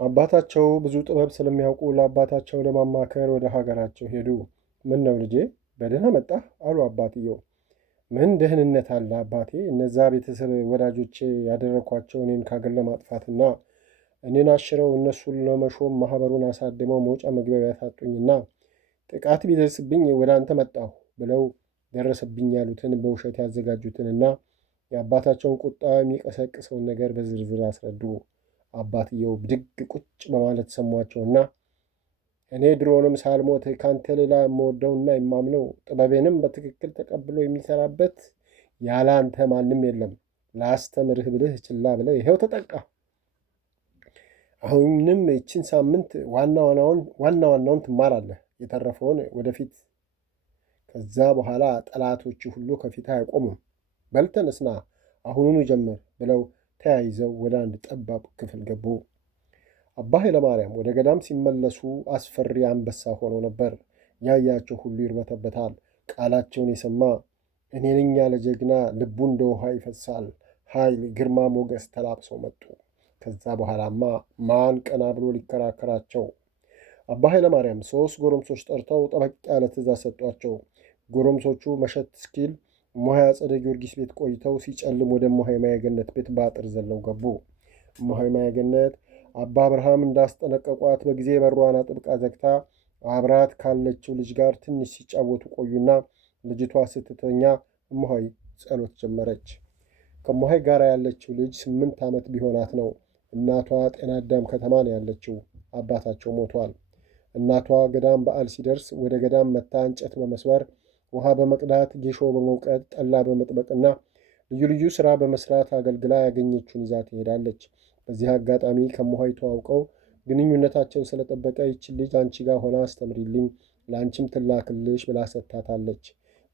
አባታቸው ብዙ ጥበብ ስለሚያውቁ ለአባታቸው ለማማከር ወደ ሀገራቸው ሄዱ። ምን ነው ልጄ በደህና መጣህ? አሉ አባትየው። ምን ደህንነት አለ አባቴ፣ እነዛ ቤተሰብ ወዳጆቼ ያደረኳቸው እኔን ካገር ለማጥፋትና እኔን አሽረው እነሱን ለመሾም ማኅበሩን አሳድመው መውጫ መግቢያ ያሳጡኝና ጥቃት ቢደርስብኝ ወደ አንተ መጣሁ ብለው ደረሰብኝ ያሉትን በውሸት ያዘጋጁትንና የአባታቸውን ቁጣ የሚቀሰቅሰውን ነገር በዝርዝር አስረዱ። አባትየው ብድግ ቁጭ በማለት ሰሟቸውና እኔ ድሮንም ሳልሞት ካንተ ሌላ የምወደውና የማምነው ጥበቤንም በትክክል ተቀብሎ የሚሰራበት ያለ አንተ ማንም የለም። ላስተምርህ ብልህ ችላ ብለህ ይኸው ተጠቃ። አሁንም ይችን ሳምንት ዋና ዋናውን ትማራለህ፣ የተረፈውን ወደፊት። ከዛ በኋላ ጠላቶች ሁሉ ከፊት አይቆሙም። በል ተነስና አሁኑኑ ጀምር ብለው ተያይዘው ወደ አንድ ጠባብ ክፍል ገቡ። አባ ኃይለማርያም ወደ ገዳም ሲመለሱ አስፈሪ አንበሳ ሆኖ ነበር። ያያቸው ሁሉ ይርበተበታል። ቃላቸውን የሰማ እኔ ነኝ ያለ ጀግና ልቡ እንደ ውሃ ይፈሳል። ኃይል፣ ግርማ ሞገስ ተላብሰው መጡ። ከዛ በኋላማ ማን ቀና ብሎ ሊከራከራቸው? አባ ኃይለማርያም 3 ጎረምሶች ጠርተው ጠበቅ ያለ ትእዛዝ ሰጧቸው። ጎረምሶቹ መሸት እስኪል እማሆይ አጸደ ጊዮርጊስ ቤት ቆይተው ሲጨልም ወደ እማሆይ ማየገነት ቤት በአጥር ዘለው ገቡ። እማሆይ ማየገነት አባ አብርሃም እንዳስጠነቀቋት በጊዜ በሯን አጥብቃ ዘግታ አብራት ካለችው ልጅ ጋር ትንሽ ሲጫወቱ ቆዩና ልጅቷ ስትተኛ እማሆይ ጸሎት ጀመረች። ከእማሆይ ጋር ያለችው ልጅ 8 ዓመት ቢሆናት ነው። እናቷ ጤና አዳም ከተማ ነው ያለችው። አባታቸው ሞቷል። እናቷ ገዳም በዓል ሲደርስ ወደ ገዳም መታ እንጨት በመስበር ውሃ በመቅዳት ጌሾ በመውቀጥ ጠላ በመጥበቅና ልዩ ልዩ ሥራ በመስራት አገልግላ ያገኘችውን ይዛ ትሄዳለች። በዚህ አጋጣሚ ከእማሆይ ተዋውቀው ግንኙነታቸው ስለጠበቀ ይችን ልጅ አንቺ ጋር ሆና አስተምሪልኝ፣ ለአንቺም ትላክልሽ ብላ ሰጥታታለች።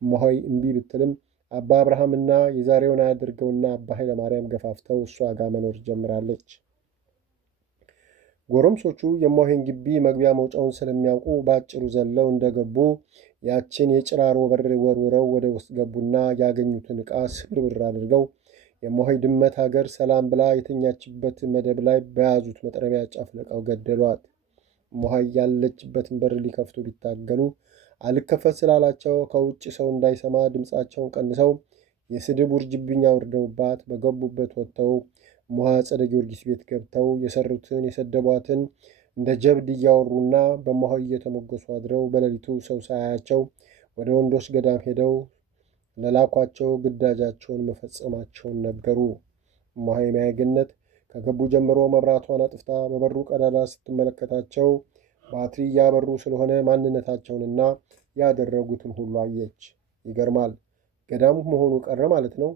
እማሆይ እምቢ ብትልም አባ አብርሃምና የዛሬውን አያድርገውና አባ ኃይለማርያም ገፋፍተው እሷ ጋር መኖር ጀምራለች። ጎረምሶቹ የእማሆይን ግቢ መግቢያ መውጫውን ስለሚያውቁ በአጭሩ ዘለው እንደገቡ ያችን የጭራሮ በር ወርውረው ወደ ውስጥ ገቡና ያገኙትን ዕቃ ስብርብር አድርገው የእማሆይ ድመት ሀገር ሰላም ብላ የተኛችበት መደብ ላይ በያዙት መጥረቢያ ጨፍልቀው ገደሏት። እማሆይ ያለችበትን በር ሊከፍቱ ቢታገሉ አልከፈት ስላላቸው ከውጭ ሰው እንዳይሰማ ድምፃቸውን ቀንሰው የስድብ ውርጅብኝ አውርደውባት በገቡበት ወጥተው እማሆይ አጸደ ጊዮርጊስ ቤት ገብተው የሰሩትን የሰደቧትን እንደ ጀብድ እያወሩና በእማሆይ እየተሞገሱ አድረው በሌሊቱ ሰው ሳያያቸው ወደ ወንዶች ገዳም ሄደው ለላኳቸው ግዳጃቸውን መፈጸማቸውን ነገሩ። እማሆይ ማየገነት ከገቡ ጀምሮ መብራቷን አጥፍታ በበሩ ቀዳዳ ስትመለከታቸው ባትሪ እያበሩ ስለሆነ ማንነታቸውንና ያደረጉትን ሁሉ አየች። ይገርማል። ገዳሙ መሆኑ ቀረ ማለት ነው።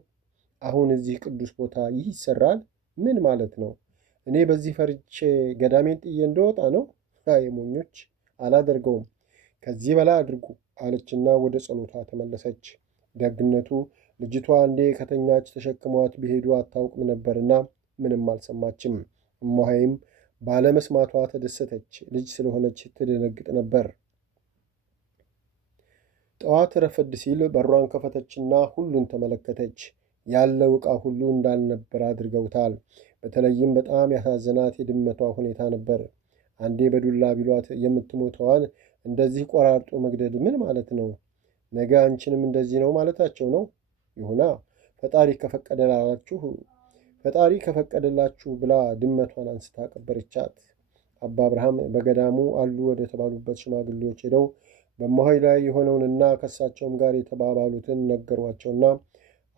አሁን እዚህ ቅዱስ ቦታ ይህ ይሰራል? ምን ማለት ነው? እኔ በዚህ ፈርቼ ገዳሜን ጥዬ እንደወጣ ነው? አይ ሞኞች፣ አላደርገውም። ከዚህ በላይ አድርጉ አለችና ወደ ጸሎታ ተመለሰች። ደግነቱ ልጅቷ እንዴ ከተኛች ተሸክሟት ቢሄዱ አታውቅም ነበርና ምንም አልሰማችም። እማሆይም ባለመስማቷ ተደሰተች። ልጅ ስለሆነች ትደነግጥ ነበር። ጠዋት ረፈድ ሲል በሯን ከፈተችና ሁሉን ተመለከተች። ያለው ዕቃ ሁሉ እንዳልነበር አድርገውታል። በተለይም በጣም ያሳዘናት የድመቷ ሁኔታ ነበር። አንዴ በዱላ ቢሏት የምትሞተዋን እንደዚህ ቆራርጦ መግደል ምን ማለት ነው? ነገ አንቺንም እንደዚህ ነው ማለታቸው ነው? ይሁና፣ ፈጣሪ ከፈቀደላችሁ ብላ ድመቷን አንስታ ቀበረቻት። አባ አብርሃም በገዳሙ አሉ ወደ ተባሉበት ሽማግሌዎች ሄደው በእማሆይ ላይ የሆነውንና ከእሳቸውም ጋር የተባባሉትን ነገሯቸውና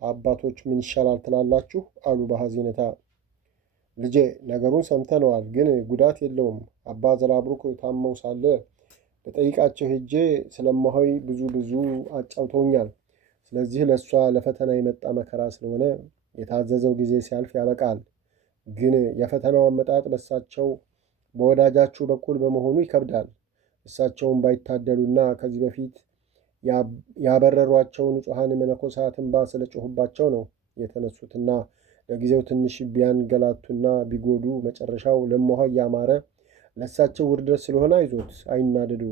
አባቶች ምን ይሻላል ትላላችሁ? አሉ በሐዘኔታ። ልጄ ነገሩን ሰምተነዋል፣ ግን ጉዳት የለውም። አባ ዘራብሩክ ታመው ሳለ በጠይቃቸው ሄጄ ስለ እማሆይ ብዙ አጫውተውኛል። ስለዚህ ለእሷ ለፈተና የመጣ መከራ ስለሆነ የታዘዘው ጊዜ ሲያልፍ ያበቃል። ግን የፈተናው አመጣጥ በእሳቸው በወዳጃችሁ በኩል በመሆኑ ይከብዳል። እሳቸውን ባይታደሉና ከዚህ በፊት ያበረሯቸው ንጹሐን መነኮሳት እንባ ስለጮሁባቸው ነው የተነሱትና ለጊዜው ትንሽ ቢያንገላቱና ቢጎዱ መጨረሻው ለእማሆይ ያማረ ለእሳቸው ውርደት ስለሆነ አይዞት፣ አይናደዱ።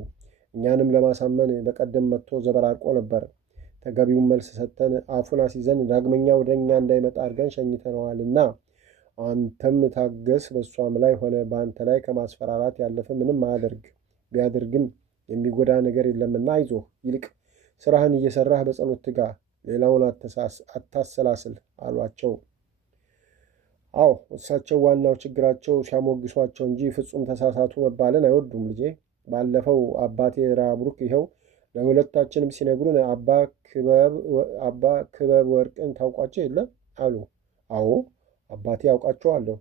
እኛንም ለማሳመን በቀደም መጥቶ ዘበራርቆ ነበር። ተገቢውን መልስ ሰጥተን አፉን አስይዘን ዳግመኛ ወደ እኛ እንዳይመጣ አድርገን ሸኝተነዋልና አንተም ታገስ። በእሷም ላይ ሆነ በአንተ ላይ ከማስፈራራት ያለፈ ምንም አያደርግ። ቢያደርግም የሚጎዳ ነገር የለምና አይዞህ። ይልቅ ስራህን እየሰራህ በጸሎት ትጋ፣ ሌላውን አታሰላስል አሏቸው። አዎ እሳቸው ዋናው ችግራቸው ሲያሞግሷቸው እንጂ ፍጹም ተሳሳቱ መባልን አይወዱም። ልጄ ባለፈው አባቴ ራብሩክ ይኸው ለሁለታችንም ሲነግሩን አባ ክበብ ወርቅን ታውቋቸው የለም አሉ። አዎ አባቴ ያውቃቸዋለሁ።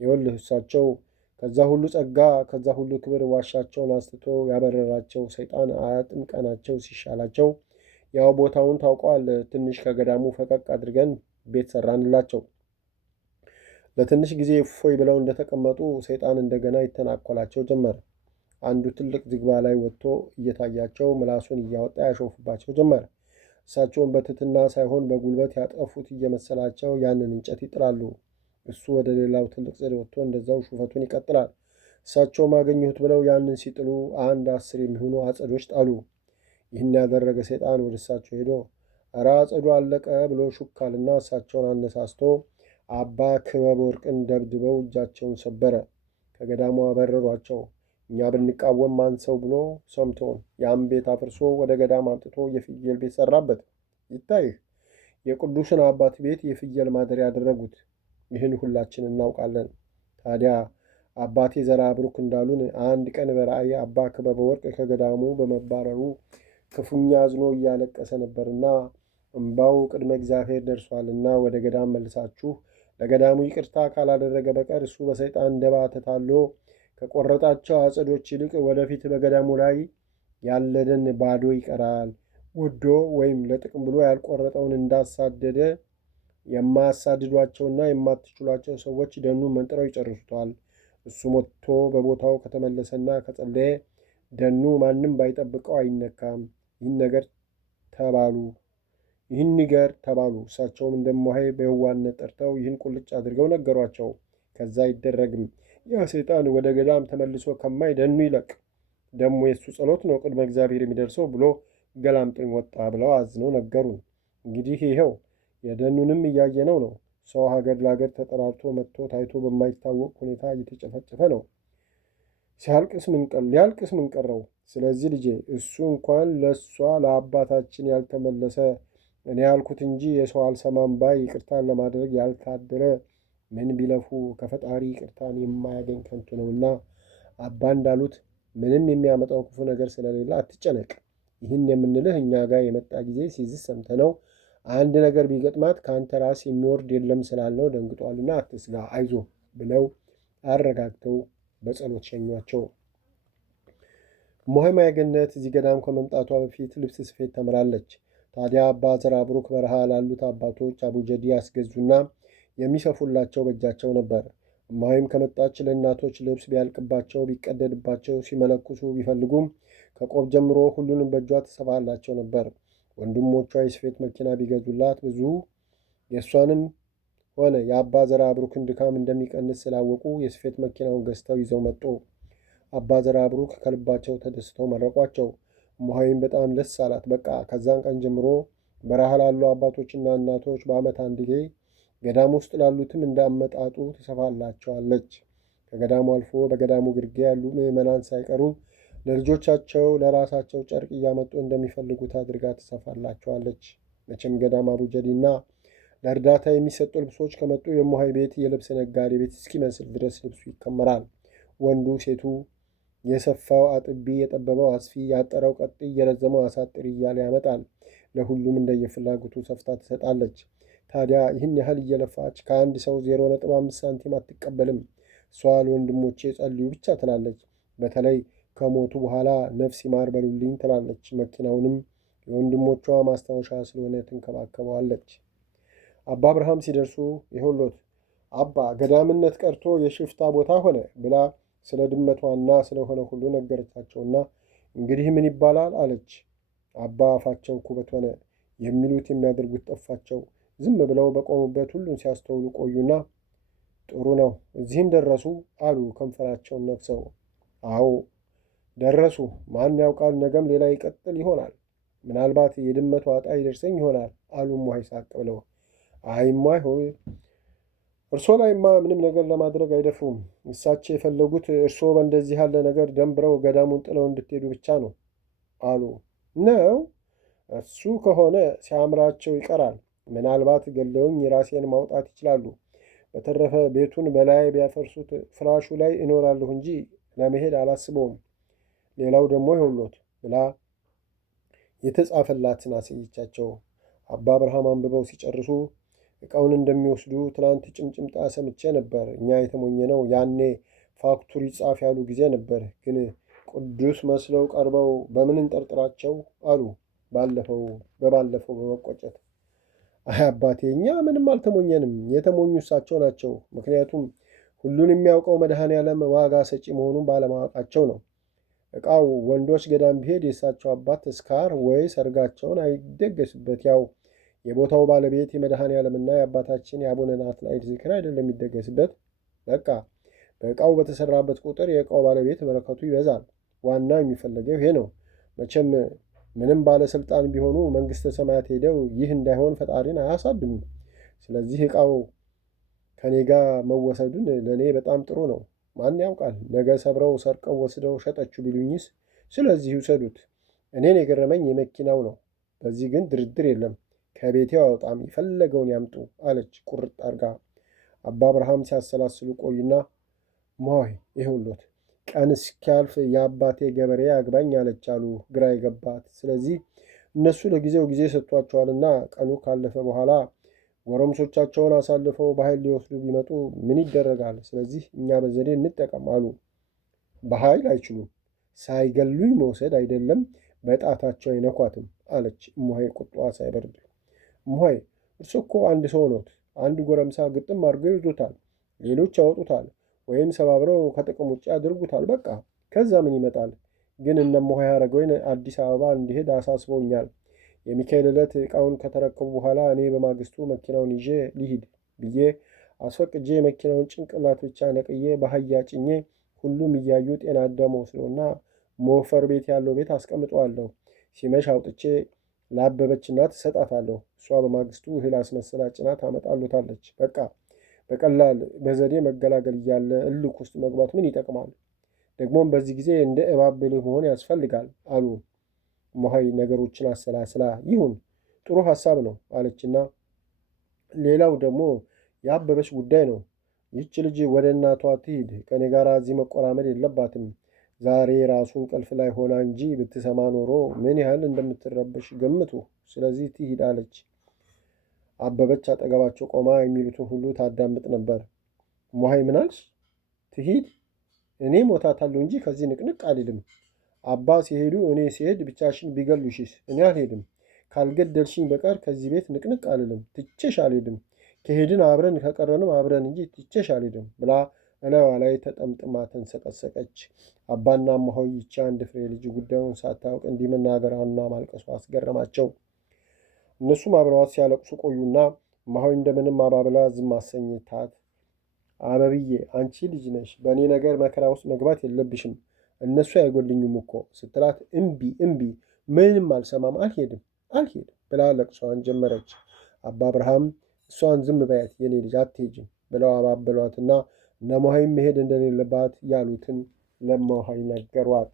ይኸውልህ እሳቸው ከዛ ሁሉ ጸጋ ከዛ ሁሉ ክብር ዋሻቸውን አስትቶ ያበረራቸው ሰይጣን አጥምቀናቸው ሲሻላቸው ያው ቦታውን ታውቀዋል። ትንሽ ከገዳሙ ፈቀቅ አድርገን ቤት ሰራንላቸው። ለትንሽ ጊዜ እፎይ ብለው እንደተቀመጡ ሰይጣን እንደገና ይተናኮላቸው ጀመር። አንዱ ትልቅ ዝግባ ላይ ወጥቶ እየታያቸው ምላሱን እያወጣ ያሾፍባቸው ጀመር። እሳቸውን በትትና ሳይሆን በጉልበት ያጠፉት እየመሰላቸው ያንን እንጨት ይጥላሉ። እሱ ወደ ሌላው ትልቅ ጽድ ወጥቶ እንደዛው ሹፈቱን ይቀጥላል። እሳቸውም አገኘሁት ብለው ያንን ሲጥሉ 10 የሚሆኑ አጸዶች ጣሉ። ይህን ያደረገ ሰይጣን ወደ እሳቸው ሄዶ ኧረ አጸዱ አለቀ ብሎ ሹካልና እሳቸውን አነሳስቶ አባ ክበብ ወርቅን ደብድበው እጃቸውን ሰበረ። ከገዳሙ አበረሯቸው። እኛ ብንቃወም ማን ሰው ብሎ ሰምቶን ያም ቤት አፍርሶ ወደ ገዳም አምጥቶ የፍየል ቤት ሰራበት። ይታይህ የቅዱስን አባት ቤት የፍየል ማደሪያ ያደረጉት። ይህን ሁላችን እናውቃለን። ታዲያ አባቴ ዘራብሩክ እንዳሉን አንድ ቀን በራእይ አባ ክበበ ወርቅ ከገዳሙ በመባረሩ ክፉኛ አዝኖ እያለቀሰ ነበርና እምባው ቅድመ እግዚአብሔር ደርሷልና ወደ ገዳም መልሳችሁ ለገዳሙ ይቅርታ ካላደረገ በቀር እሱ በሰይጣን ደባ ተታሎ ከቆረጣቸው አጸዶች ይልቅ ወደፊት በገዳሙ ላይ ያለ ደን ባዶ ይቀራል። ወዶ ወይም ለጥቅም ብሎ ያልቆረጠውን እንዳሳደደ የማያሳድዷቸውና የማትችሏቸው ሰዎች ደኑን መንጥረው ይጨርሱታል። እሱ ሞቶ በቦታው ከተመለሰና ከጸለየ ደኑ ማንም ባይጠብቀው አይነካም። ይህን ንገር ተባሉ። እሳቸውም እንደሞሀይ በየዋህነት ጠርተው ይህን ቁልጭ አድርገው ነገሯቸው። ከዛ አይደረግም፣ ያ ሰይጣን ወደ ገዳም ተመልሶ ከማይ ደኑ ይለቅ፣ ደግሞ የእሱ ጸሎት ነው ቅድመ እግዚአብሔር የሚደርሰው ብሎ ገላምጥን ወጣ ብለው አዝነው ነገሩን። እንግዲህ ይኸው የደኑንም እያየነው ነው። ሰው ሀገር ለሀገር ተጠራርቶ መጥቶ ታይቶ በማይታወቅ ሁኔታ እየተጨፈጨፈ ነው። ሊያልቅስ ምን ቀረው? ስለዚህ ልጄ እሱ እንኳን ለእሷ ለአባታችን ያልተመለሰ እኔ ያልኩት እንጂ የሰው አልሰማም ባይ ይቅርታን ለማድረግ ያልታደለ ምን ቢለፉ ከፈጣሪ ይቅርታን የማያገኝ ከንቱ ነውና አባ እንዳሉት ምንም የሚያመጣው ክፉ ነገር ስለሌለ አትጨነቅ። ይህን የምንልህ እኛ ጋር የመጣ ጊዜ ሲዝስ ሰምተነው አንድ ነገር ቢገጥማት ከአንተ ራስ የሚወርድ የለም ስላልነው ደንግጧልና አትስጋ፣ አይዞ ብለው አረጋግተው በጸሎት ሸኟቸው። እሞሆይ ማየገነት እዚህ ገዳም ከመምጣቷ በፊት ልብስ ስፌት ተምራለች። ታዲያ አባ ዘራብሩክ በረሃ ላሉት አባቶች አቡጀዲ ያስገዙና የሚሰፉላቸው በእጃቸው ነበር። እሞሆይም ከመጣች ለእናቶች ልብስ ቢያልቅባቸው ቢቀደድባቸው ሲመለኩሱ ቢፈልጉም ከቆብ ጀምሮ ሁሉንም በእጇ ትሰፋላቸው ነበር። ወንድሞቿ የስፌት መኪና ቢገዙላት ብዙ የእሷንም ሆነ የአባ ዘራብሩክን ድካም እንደሚቀንስ ስላወቁ የስፌት መኪናውን ገዝተው ይዘው መጡ። አባ ዘራብሩክ ከልባቸው ተደስተው መረቋቸው። እሞሆይም በጣም ደስ አላት። በቃ ከዛን ቀን ጀምሮ በረሃ ላሉ አባቶችና እናቶች በዓመት አንድ ጊዜ ገዳሙ ውስጥ ላሉትም እንዳመጣጡ ትሰፋላቸዋለች። ከገዳሙ አልፎ በገዳሙ ግርጌ ያሉ ምዕመናን ሳይቀሩ ለልጆቻቸው ለራሳቸው ጨርቅ እያመጡ እንደሚፈልጉት አድርጋ ትሰፋላቸዋለች። መቼም ገዳም አቡጀዲና ለእርዳታ የሚሰጡ ልብሶች ከመጡ የእሞሆይ ቤት የልብስ ነጋዴ ቤት እስኪመስል ድረስ ልብሱ ይከመራል። ወንዱ ሴቱ የሰፋው አጥቢ፣ የጠበበው አስፊ፣ ያጠረው ቀጥ፣ የረዘመው አሳጥሪ እያለ ያመጣል። ለሁሉም እንደየፍላጎቱ ሰፍታ ትሰጣለች። ታዲያ ይህን ያህል እየለፋች ከአንድ ሰው 0.5 ሳንቲም አትቀበልም። እሷ ለወንድሞቼ ጸልዩ ብቻ ትላለች። በተለይ ከሞቱ በኋላ ነፍስ ይማር በሉልኝ ትላለች። መኪናውንም የወንድሞቿ ማስታወሻ ስለሆነ ትንከባከበዋለች። አባ አብርሃም ሲደርሱ ይኸውልዎት አባ ገዳምነት ቀርቶ የሽፍታ ቦታ ሆነ ብላ ስለ ድመቷና ስለሆነ ሁሉ ነገረቻቸውና እንግዲህ ምን ይባላል አለች። አባ አፋቸው ኩበት ሆነ። የሚሉት የሚያደርጉት ጠፋቸው። ዝም ብለው በቆሙበት ሁሉን ሲያስተውሉ ቆዩና ጥሩ ነው እዚህም ደረሱ አሉ ከንፈራቸውን ነክሰው። አዎ ደረሱ። ማን ያውቃል ነገም ሌላ ይቀጥል ይሆናል። ምናልባት የድመቷ ዕጣ ይደርሰኝ ይሆናል አሉ እሞሆይ ሳቅ ብለው። አይ እሞሆይ እርስዎ ላይማ ምንም ነገር ለማድረግ አይደፍሩም። እሳቸው የፈለጉት እርስዎ በእንደዚህ ያለ ነገር ደንብረው ገዳሙን ጥለው እንድትሄዱ ብቻ ነው አሉ። ነው? እሱ ከሆነ ሲያምራቸው ይቀራል። ምናልባት ገለውኝ ራሴን ማውጣት ይችላሉ። በተረፈ ቤቱን በላይ ቢያፈርሱት ፍራሹ ላይ እኖራለሁ እንጂ ለመሄድ አላስበውም። ሌላው ደግሞ ይኸውልዎት ብላ የተጻፈላትን አሳየቻቸው። አባ አብርሃም አንብበው ሲጨርሱ ዕቃውን እንደሚወስዱ ትናንት ጭምጭምጣ ሰምቼ ነበር። እኛ የተሞኘነው ያኔ ፋክቱሪ ጻፍ ያሉ ጊዜ ነበር። ግን ቅዱስ መስለው ቀርበው በምን እንጠርጥራቸው አሉ በባለፈው በመቆጨት። አይ አባቴ፣ እኛ ምንም አልተሞኘንም። የተሞኙ እሳቸው ናቸው። ምክንያቱም ሁሉን የሚያውቀው መድኃኔ ዓለም ዋጋ ሰጪ መሆኑን ባለማወቃቸው ነው። ዕቃው ወንዶች ገዳም ቢሄድ የእሳቸው አባት ተስካር ወይ ሰርጋቸውን አይደገስበት። ያው የቦታው ባለቤት የመድኃኔ ዓለምና የአባታችን የአቡነ ናትናኤል ዝክር አይደለም የሚደገስበት። በቃ በዕቃው በተሰራበት ቁጥር የዕቃው ባለቤት በረከቱ ይበዛል። ዋናው የሚፈለገው ይሄ ነው። መቼም ምንም ባለስልጣን ቢሆኑ መንግሥተ ሰማያት ሄደው ይህ እንዳይሆን ፈጣሪን አያሳድሙም። ስለዚህ ዕቃው ከኔ ጋር መወሰዱን ለእኔ በጣም ጥሩ ነው። ማን ያውቃል፣ ነገ ሰብረው ሰርቀው ወስደው ሸጠችው ቢሉኝስ? ስለዚህ ይውሰዱት። እኔን የገረመኝ የመኪናው ነው። በዚህ ግን ድርድር የለም። ከቤቴ አወጣም፣ የፈለገውን ያምጡ አለች ቁርጥ አርጋ። አባ አብርሃም ሲያሰላስሉ ቆዩና ሞይ ይኸውልዎት፣ ቀን እስኪያልፍ የአባቴ ገበሬ አግባኝ አለች አሉ ግራ የገባት። ስለዚህ እነሱ ለጊዜው ጊዜ ሰጥቷቸዋልና ቀኑ ካለፈ በኋላ ጎረምሶቻቸውን አሳልፈው በኃይል ሊወስዱ ቢመጡ ምን ይደረጋል? ስለዚህ እኛ በዘዴ እንጠቀም አሉ። በኃይል አይችሉም። ሳይገሉኝ መውሰድ አይደለም በጣታቸው አይነኳትም አለች እሙሀይ ቁጣዋ ሳይበርድ። እሙሀይ፣ እርሱ እኮ አንድ ሰው ኖት። አንድ ጎረምሳ ግጥም አድርገው ይዙታል፣ ሌሎች ያወጡታል፣ ወይም ሰባብረው ከጥቅም ውጭ ያድርጉታል። በቃ ከዛ ምን ይመጣል? ግን እነ እሙሀይ አረጋዊን አዲስ አበባ እንዲሄድ አሳስበውኛል። የሚካኤል ዕለት ዕቃውን ከተረከቡ በኋላ እኔ በማግስቱ መኪናውን ይዤ ሊሂድ ብዬ አስፈቅጄ የመኪናውን ጭንቅላት ብቻ ነቅዬ በአህያ ጭኜ ሁሉም እያዩ ጤና አዳም ወስደውና ሞፈር ቤት ያለው ቤት አስቀምጠዋለሁ። ሲመሽ አውጥቼ ለአበበች እናት እሰጣታለሁ። እሷ በማግስቱ እህል አስመስላ ጭና ታመጣሉታለች። በቃ በቀላል በዘዴ መገላገል እያለ እልክ ውስጥ መግባት ምን ይጠቅማል? ደግሞም በዚህ ጊዜ እንደ እባብ ብልህ መሆን ያስፈልጋል አሉ እሙሀይ ነገሮችን አሰላስላ። ይሁን፣ ጥሩ ሐሳብ ነው አለችና ሌላው ደግሞ የአበበች ጉዳይ ነው። ይህች ልጅ ወደ እናቷ ትሂድ፣ ከኔ ጋር እዚህ መቆራመድ የለባትም። ዛሬ ራሱ እንቅልፍ ላይ ሆና እንጂ ብትሰማ ኖሮ ምን ያህል እንደምትረበሽ ገምቱ። ስለዚህ ትሂድ አለች። አበበች አጠገባቸው ቆማ የሚሉትን ሁሉ ታዳምጥ ነበር። እሙሀይ ምን አልሽ? ትሂድ? እኔ ሞታታለሁ እንጂ ከዚህ ንቅንቅ አልልም። አባ ሲሄዱ እኔ ሲሄድ ብቻሽን ቢገሉሽስ? እኔ አልሄድም። ካልገደልሽኝ በቀር ከዚህ ቤት ንቅንቅ አልልም። ትቼሽ አልሄድም። ከሄድን አብረን ከቀረንም አብረን እንጂ ትቼሽ አልሄድም ብላ እላዋ ላይ ተጠምጥማ ተንሰቀሰቀች። አባና እሙሀይ ይቺ አንድ ፍሬ ልጅ ጉዳዩን ሳታውቅ እንዲህ መናገሯና ማልቀሷ አስገረማቸው። እነሱም አብረዋት ሲያለቅሱ ቆዩና እሙሀይ እንደምንም አባብላ ዝም አሰኝታት። አበብዬ፣ አንቺ ልጅ ነሽ፣ በእኔ ነገር መከራ ውስጥ መግባት የለብሽም። እነሱ አይጎልኝም እኮ ስትላት እምቢ ምንም አልሰማም፣ አልሄድም ብላ ለቅሷን ጀመረች። አባ አብርሃም እሷን ዝም በያት የኔ ልጅ አትሄጅም ብለው አባበሏትና እነ እሙሀይም መሄድ እንደሌለባት ያሉትን ለእሙሀይ ነገሯት።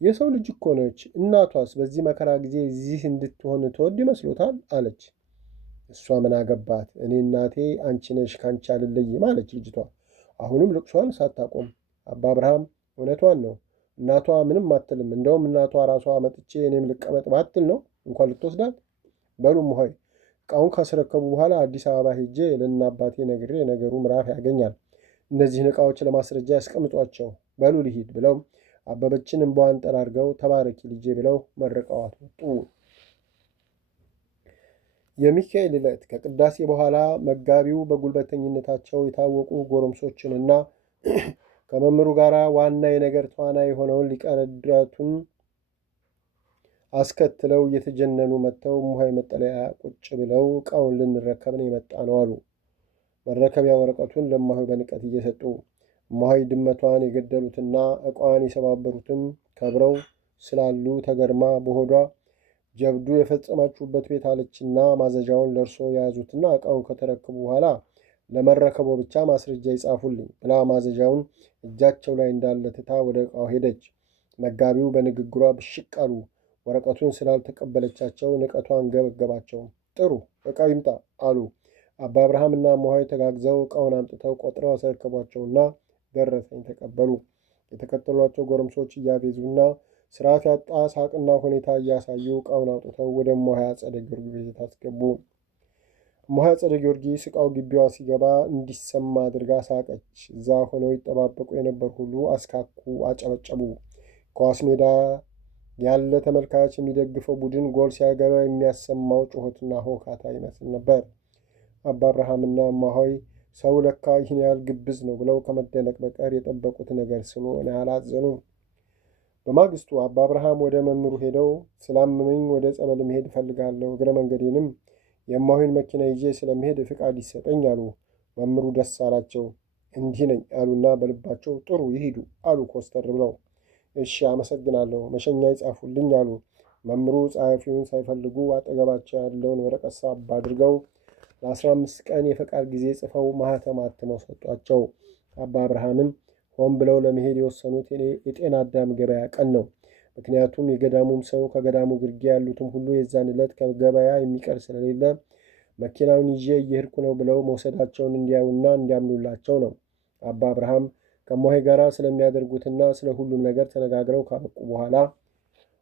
የሰው ልጅ እኮ ነች። እናቷስ በዚህ መከራ ጊዜ እዚህ እንድትሆን ትወድ ይመስሎታል? አለች። እሷ ምን አገባት? እኔ እናቴ አንቺ ነሽ፣ ካንቺ አልለይም አለች ልጅቷ አሁንም ልቅሷን ሳታቆም። አባ አብርሃም እውነቷን ነው። እናቷ ምንም አትልም። እንደውም እናቷ ራሷ መጥቼ እኔም ልቀመጥ ባትል ነው እንኳን ልትወስዳት። በሉ እሙሀይ፣ ዕቃውን ካስረከቡ በኋላ አዲስ አበባ ሄጄ ለእነ አባቴ ነግሬ ነገሩ ምዕራፍ ያገኛል። እነዚህን ዕቃዎች ለማስረጃ ያስቀምጧቸው። በሉ ልሂድ ብለው አበበችን እንባዋን ጠራርገው ተባረኪ ልጄ ብለው መርቀዋት ወጡ። የሚካኤል ዕለት ከቅዳሴ በኋላ መጋቢው በጉልበተኝነታቸው የታወቁ ጎረምሶችንና ከመምህሩ ጋር ዋና የነገር ተዋናይ የሆነውን ሊቀ ረዳቱን አስከትለው እየተጀነኑ መጥተው እሙሀይ መጠለያ ቁጭ ብለው ዕቃውን ልንረከብን የመጣ ነው አሉ። መረከቢያ ወረቀቱን ለእሙሀይ በንቀት እየሰጡ እሙሀይ ድመቷን የገደሉትና ዕቃዋን የሰባበሩትም ከብረው ስላሉ ተገርማ በሆዷ ጀብዱ የፈጸማችሁበት ቤት አለችና ማዘዣውን ለእርሶ የያዙትና ዕቃውን ከተረከቡ በኋላ ለመረከቦ ብቻ ማስረጃ ይጻፉልኝ ብላ ማዘዣውን እጃቸው ላይ እንዳለ ትታ ወደ ዕቃው ሄደች። መጋቢው በንግግሯ ብሽቅ አሉ። ወረቀቱን ስላልተቀበለቻቸው ንቀቷን ገበገባቸው። ጥሩ ዕቃው ይምጣ አሉ። አባ አብርሃምና እማሆይ ተጋግዘው ዕቃውን አምጥተው ቆጥረው አስረከቧቸውና ደረሰኝ ተቀበሉ። የተከተሏቸው ጎረምሶች እያቤዙና ስርዓት ያጣ ሳቅና ሁኔታ እያሳዩ ዕቃውን አውጥተው ወደ እማሆይ አጸደ ጊዮርጊስ ቤት አስገቡ። እማሆይ አጸደ ጊዮርጊስ ዕቃው ግቢዋ ሲገባ እንዲሰማ አድርጋ ሳቀች። እዛ ሆነው ይጠባበቁ የነበር ሁሉ አስካኩ፣ አጨበጨቡ። ኳስ ሜዳ ያለ ተመልካች የሚደግፈው ቡድን ጎል ሲያገባ የሚያሰማው ጩኸትና ሆካታ ይመስል ነበር። አባ አብርሃምና እማሆይ ሰው ለካ ይህን ያህል ግብዝ ነው ብለው ከመደነቅ በቀር የጠበቁት ነገር ስለሆነ አላዘኑም። በማግስቱ አባ አብርሃም ወደ መምህሩ ሄደው ስላመመኝ ወደ ጸበል መሄድ እፈልጋለሁ፣ እግረ መንገዴንም የእማሆይን መኪና ይዤ ስለመሄድ ፍቃድ ይሰጠኝ አሉ። መምህሩ ደስ አላቸው። እንዲህ ነኝ አሉና በልባቸው ጥሩ ይሂዱ አሉ ኮስተር ብለው። እሺ አመሰግናለሁ፣ መሸኛ ይጻፉልኝ አሉ። መምህሩ ጸሐፊውን ሳይፈልጉ አጠገባቸው ያለውን ወረቀት ሳብ አድርገው ለ15 ቀን የፈቃድ ጊዜ ጽፈው ማህተም አትመው ሰጧቸው። አባ አብርሃምም ሆን ብለው ለመሄድ የወሰኑት የጤና አዳም ገበያ ቀን ነው። ምክንያቱም የገዳሙም ሰው ከገዳሙ ግርጌ ያሉትም ሁሉ የዛን ዕለት ከገበያ የሚቀር ስለሌለ መኪናውን ይዤ እየሄድኩ ነው ብለው መውሰዳቸውን እንዲያዩና እንዲያምኑላቸው ነው። አባ አብርሃም ከእማሆይ ጋር ስለሚያደርጉትና ስለ ሁሉም ነገር ተነጋግረው ካበቁ በኋላ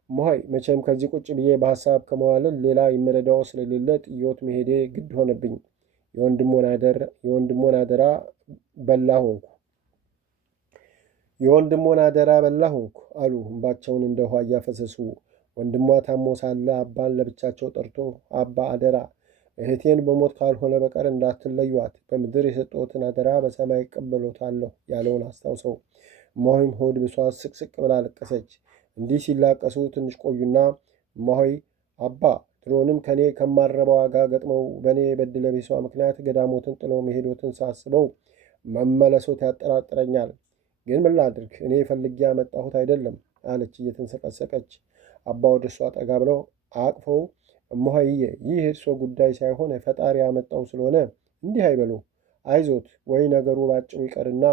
እማሆይ መቼም ከዚህ ቁጭ ብዬ በሐሳብ ከመዋልን ሌላ የምረዳው ስለሌለ ጥዮት መሄዴ ግድ ሆነብኝ። የወንድሞን አደራ በላ ሆንኩ አሉ እንባቸውን እንደ ውሃ እያፈሰሱ። ወንድሟ ታሞ ሳለ አባን ለብቻቸው ጠርቶ አባ አደራ እህቴን በሞት ካልሆነ በቀር እንዳትለዩዋት፣ በምድር የሰጠሁትን አደራ በሰማይ እቀበሎታለሁ ያለውን አስታውሰው እማሆይም ሆድ ብሷት ስቅስቅ ብላ አለቀሰች። እንዲህ ሲላቀሱ ትንሽ ቆዩና እማሆይ አባ ድሮንም ከኔ ከማረባ ዋጋ ገጥመው በእኔ በድለ ቢሷ ምክንያት ገዳሞትን ጥለው መሄዶትን ሳስበው መመለሶት ያጠራጥረኛል። ግን ምን ላድርግ? እኔ ፈልጌ ያመጣሁት አይደለም አለች እየተንሰቀሰቀች። አባ ወደ እሷ ጠጋ ብለው አቅፈው እማሆይዬ ይህ እርሶ ጉዳይ ሳይሆን ፈጣሪ ያመጣው ስለሆነ እንዲህ አይበሉ። አይዞት፣ ወይ ነገሩ ባጭሩ ይቀርና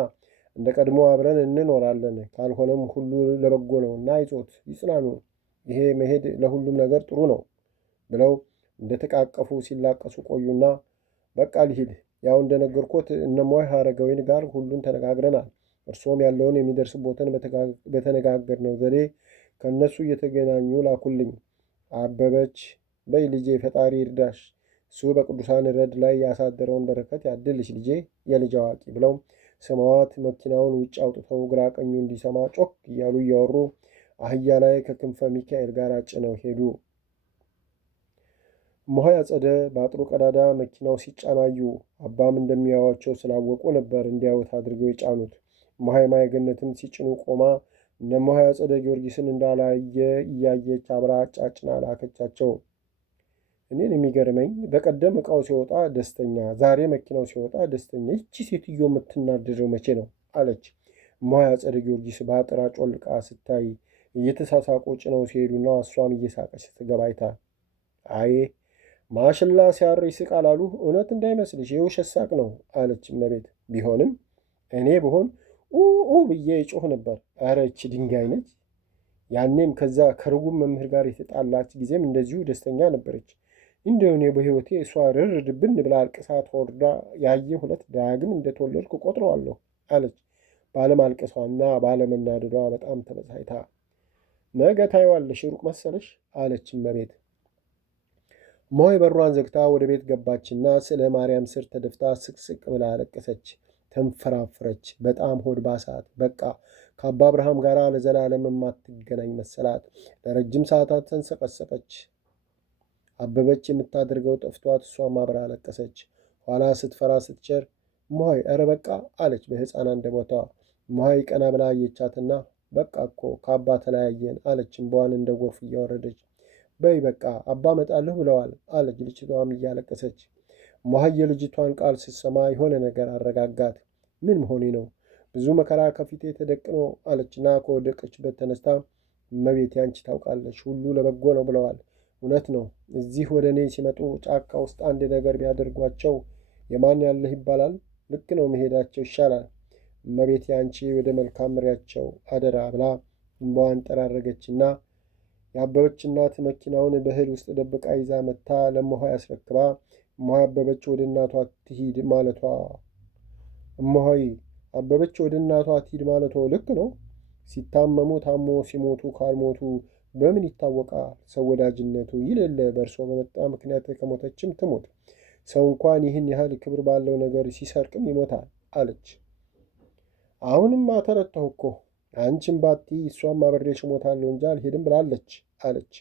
እንደ ቀድሞ አብረን እንኖራለን፣ ካልሆነም ሁሉ ለበጎ ነውና አይዞት፣ ይጽናኑ። ይሄ መሄድ ለሁሉም ነገር ጥሩ ነው ብለው እንደተቃቀፉ ሲላቀሱ ቆዩና በቃ ልሂድ፣ ያው እንደነገርኩት እነማሆይ ሀረገወይን ጋር ሁሉን ተነጋግረናል። እርሶም ያለውን የሚደርስቦትን በተነጋገርነው ዘዴ ከእነሱ እየተገናኙ ላኩልኝ። አበበች በይ ልጄ ፈጣሪ ይርዳሽ፣ እሱ በቅዱሳን ረድ ላይ ያሳደረውን በረከት ያድልሽ ልጄ የልጅ አዋቂ ብለው ስማዋት መኪናውን ውጭ አውጥተው ግራ ቀኙ እንዲሰማ ጮክ እያሉ እያወሩ አህያ ላይ ከክንፈ ሚካኤል ጋር ጭነው ሄዱ። እማሆይ አጸደ በአጥሩ ቀዳዳ መኪናው ሲጫናዩ አባም እንደሚያዋቸው ስላወቁ ነበር እንዲያዩት አድርገው የጫኑት። እማሆይ ማየገነትም ሲጭኑ ቆማ እነ እማሆይ አጸደ ጊዮርጊስን እንዳላየ እያየች አብራ ጫጭና ላከቻቸው። እኔን የሚገርመኝ በቀደም ዕቃው ሲወጣ ደስተኛ፣ ዛሬ መኪናው ሲወጣ ደስተኛ። ይቺ ሴትዮ የምትናደደው መቼ ነው አለች። እማሆይ አጸደ ጊዮርጊስ በአጥራ ጮልቃ ስታይ እየተሳሳቁ ጭነው ሲሄዱና እሷም እየሳቀች ስትገባ አይታ አዬ ማሽላ ሲያር ይስቃል አሉ። እውነት እንዳይመስልሽ የውሸት ሳቅ ነው አለች እመቤት። ቢሆንም እኔ ብሆን ብዬ ጮህ ነበር። ኧረ ይህች ድንጋይ ነች። ያኔም ከዛ ከርጉም መምህር ጋር የተጣላች ጊዜም እንደዚሁ ደስተኛ ነበረች። እንደው እኔ በሕይወቴ እሷ ርር ድብን ብላ አልቅሳ ተወርዳ ያየ ሁለት ዳግም እንደተወለድኩ ቆጥረዋለሁ አለች ባለማልቀሷና ባለመናደዷ በጣም ተበሳይታ። ነገ ታይዋለሽ ሩቅ መሰለሽ አለች እመቤት። እማሆይ በሯን ዘግታ ወደ ቤት ገባችና ስለ ማርያም ስር ተደፍታ ስቅስቅ ብላ አለቀሰች። ተንፈራፍረች። በጣም ሆድ ባሳት። በቃ ከአባ አብርሃም ጋር ለዘላለም የማትገናኝ መሰላት። ለረጅም ሰዓታት ተንሰቀሰቀች። አበበች የምታደርገው ጠፍቷት እሷም አብራ አለቀሰች። ኋላ ስትፈራ ስትቸር እማሆይ ኧረ በቃ አለች በሕፃን አንደበቷ። እማሆይ ቀና ብላ አየቻትና በቃ እኮ ከአባ ተለያየን አለች እንባዋን እንደ ጎርፍ እያወረደች። በይ በቃ አባ መጣለሁ ብለዋል አለች ልጅቷም እያለቀሰች። እማሆይ የልጅቷን ቃል ስትሰማ የሆነ ነገር አረጋጋት። ምን መሆኔ ነው? ብዙ መከራ ከፊቴ ተደቅኖ አለችና ከወደቀችበት ተነስታ እመቤቴ አንቺ ታውቃለች፣ ሁሉ ለበጎ ነው ብለዋል። እውነት ነው። እዚህ ወደ እኔ ሲመጡ ጫካ ውስጥ አንድ ነገር ቢያደርጓቸው የማን ያለህ ይባላል? ልክ ነው፣ መሄዳቸው ይሻላል። እመቤቴ አንቺ ወደ መልካም ምሪያቸው አደራ ብላ እንባዋን ጠራረገችና የአበበች እናት መኪናውን በእህል ውስጥ ደብቃ ይዛ መታ ለእመሆይ አስረክባ እመሆይ አበበች ወደ እናቷ ትሂድ ማለቷ እመሆይ አበበች ወደ እናቷ ትሂድ ማለቷ ልክ ነው። ሲታመሙ ታሞ ሲሞቱ ካልሞቱ በምን ይታወቃል? ሰው ወዳጅነቱ ይሌለ በእርሶ በመጣ ምክንያት ከሞተችም ትሞት። ሰው እንኳን ይህን ያህል ክብር ባለው ነገር ሲሰርቅም ይሞታል አለች። አሁንም አተረታሁ እኮ አንቺም ባቲ እሷም አብሬሽ እሞታለሁ እንጂ አልሄድም ብላለች አለች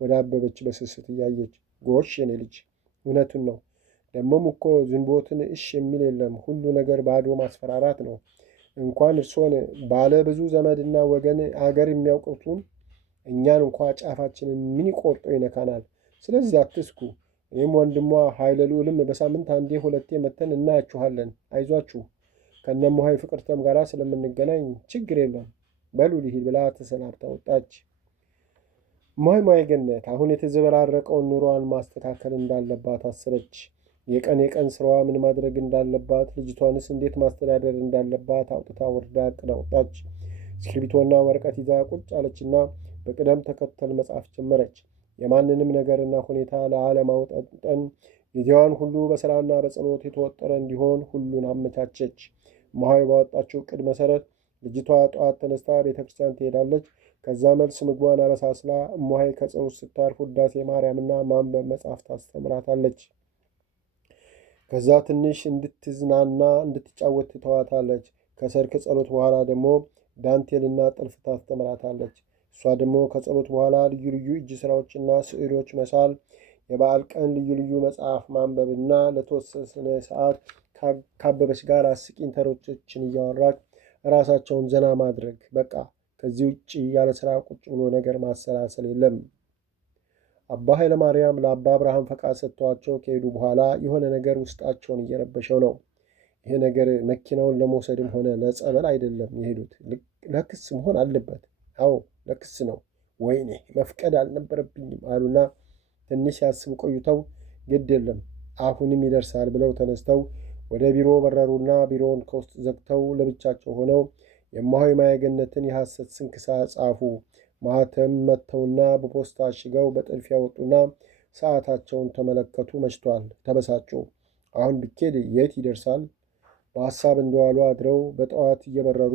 ወደ አበበች በስስት እያየች። ጎሽ የኔ ልጅ እውነቱን ነው። ደግሞም እኮ ዝንቦትን እሽ የሚል የለም። ሁሉ ነገር ባዶ ማስፈራራት ነው። እንኳን እርሶን ባለ ብዙ ዘመድና ወገን አገር የሚያውቁትን እኛን እንኳ ጫፋችንን ምን ቆርጦ ይነካናል። ስለዚህ አትስኩ። እኔም ወንድሟ ኃይለ ልዑልም በሳምንት አንዴ ሁለቴ መተን እናያችኋለን። አይዟችሁ ከነመሆይ ፍቅርተም ጋር ስለምንገናኝ ችግር የለም። በሉ ልሂድ ብላ ተሰናብታ ወጣች። እማሆይ ማየገነት አሁን የተዘበራረቀውን ኑሮዋን ማስተካከል እንዳለባት አሰበች። የቀን ስራዋ ምን ማድረግ እንዳለባት፣ ልጅቷንስ እንዴት ማስተዳደር እንዳለባት አውጥታ ወርዳ ዕቅድ አወጣች። እስክሪብቶና ወረቀት ይዛ ቁጭ አለችና በቅደም ተከተል መጻፍ ጀመረች። የማንንም ነገርና ሁኔታ ለአለማውጠንጠን ጊዜዋን ሁሉ በሥራና በጸሎት የተወጠረ እንዲሆን ሁሉን አመቻቸች። እማሆይ ባወጣችው ዕቅድ መሠረት ልጅቷ ጠዋት ተነስታ ቤተ ክርስቲያን ትሄዳለች። ከዛ መልስ ምግቧን አበሳስላ እማሆይ ከጸሎት ስታርፍ ውዳሴ ማርያምና ማንበብ መጽሐፍ ታስተምራታለች። ከዛ ትንሽ እንድትዝናና እንድትጫወት ትተዋታለች። ከሰርክ ጸሎት በኋላ ደግሞ ዳንቴልና ጥልፍ ታስተምራታለች። እሷ ደግሞ ከጸሎት በኋላ ልዩ ልዩ እጅ ስራዎችና ስዕሎች መሳል፣ የበዓል ቀን ልዩ ልዩ መጽሐፍ ማንበብና ለተወሰነ ሰዓት ካበበች ጋር አስቂኝ ተረቶችን እያወራች ራሳቸውን ዘና ማድረግ። በቃ ከዚህ ውጭ ያለ ስራ ቁጭ ብሎ ነገር ማሰላሰል የለም። አባ ኃይለ ማርያም ለአባ አብርሃም ፈቃድ ሰጥተዋቸው ከሄዱ በኋላ የሆነ ነገር ውስጣቸውን እየረበሸው ነው። ይሄ ነገር መኪናውን ለመውሰድም ሆነ ለጸበል አይደለም የሄዱት። ለክስ መሆን አለበት። አዎ ለክስ ነው። ወይኔ መፍቀድ አልነበረብኝም አሉና ትንሽ ያስቡ ቆይተው ግድ የለም አሁንም ይደርሳል ብለው ተነስተው ወደ ቢሮ በረሩና ቢሮውን ከውስጥ ዘግተው ለብቻቸው ሆነው የእማሆይ ማየገነትን የሐሰት ስንክሳር ጻፉ። ማህተም መተውና በፖስታ አሽገው በጥልፍ ያወጡና ሰዓታቸውን ተመለከቱ። መሽቷል። ተበሳጩ። አሁን ቢኬድ የት ይደርሳል? በሐሳብ እንደዋሉ አድረው በጠዋት እየበረሩ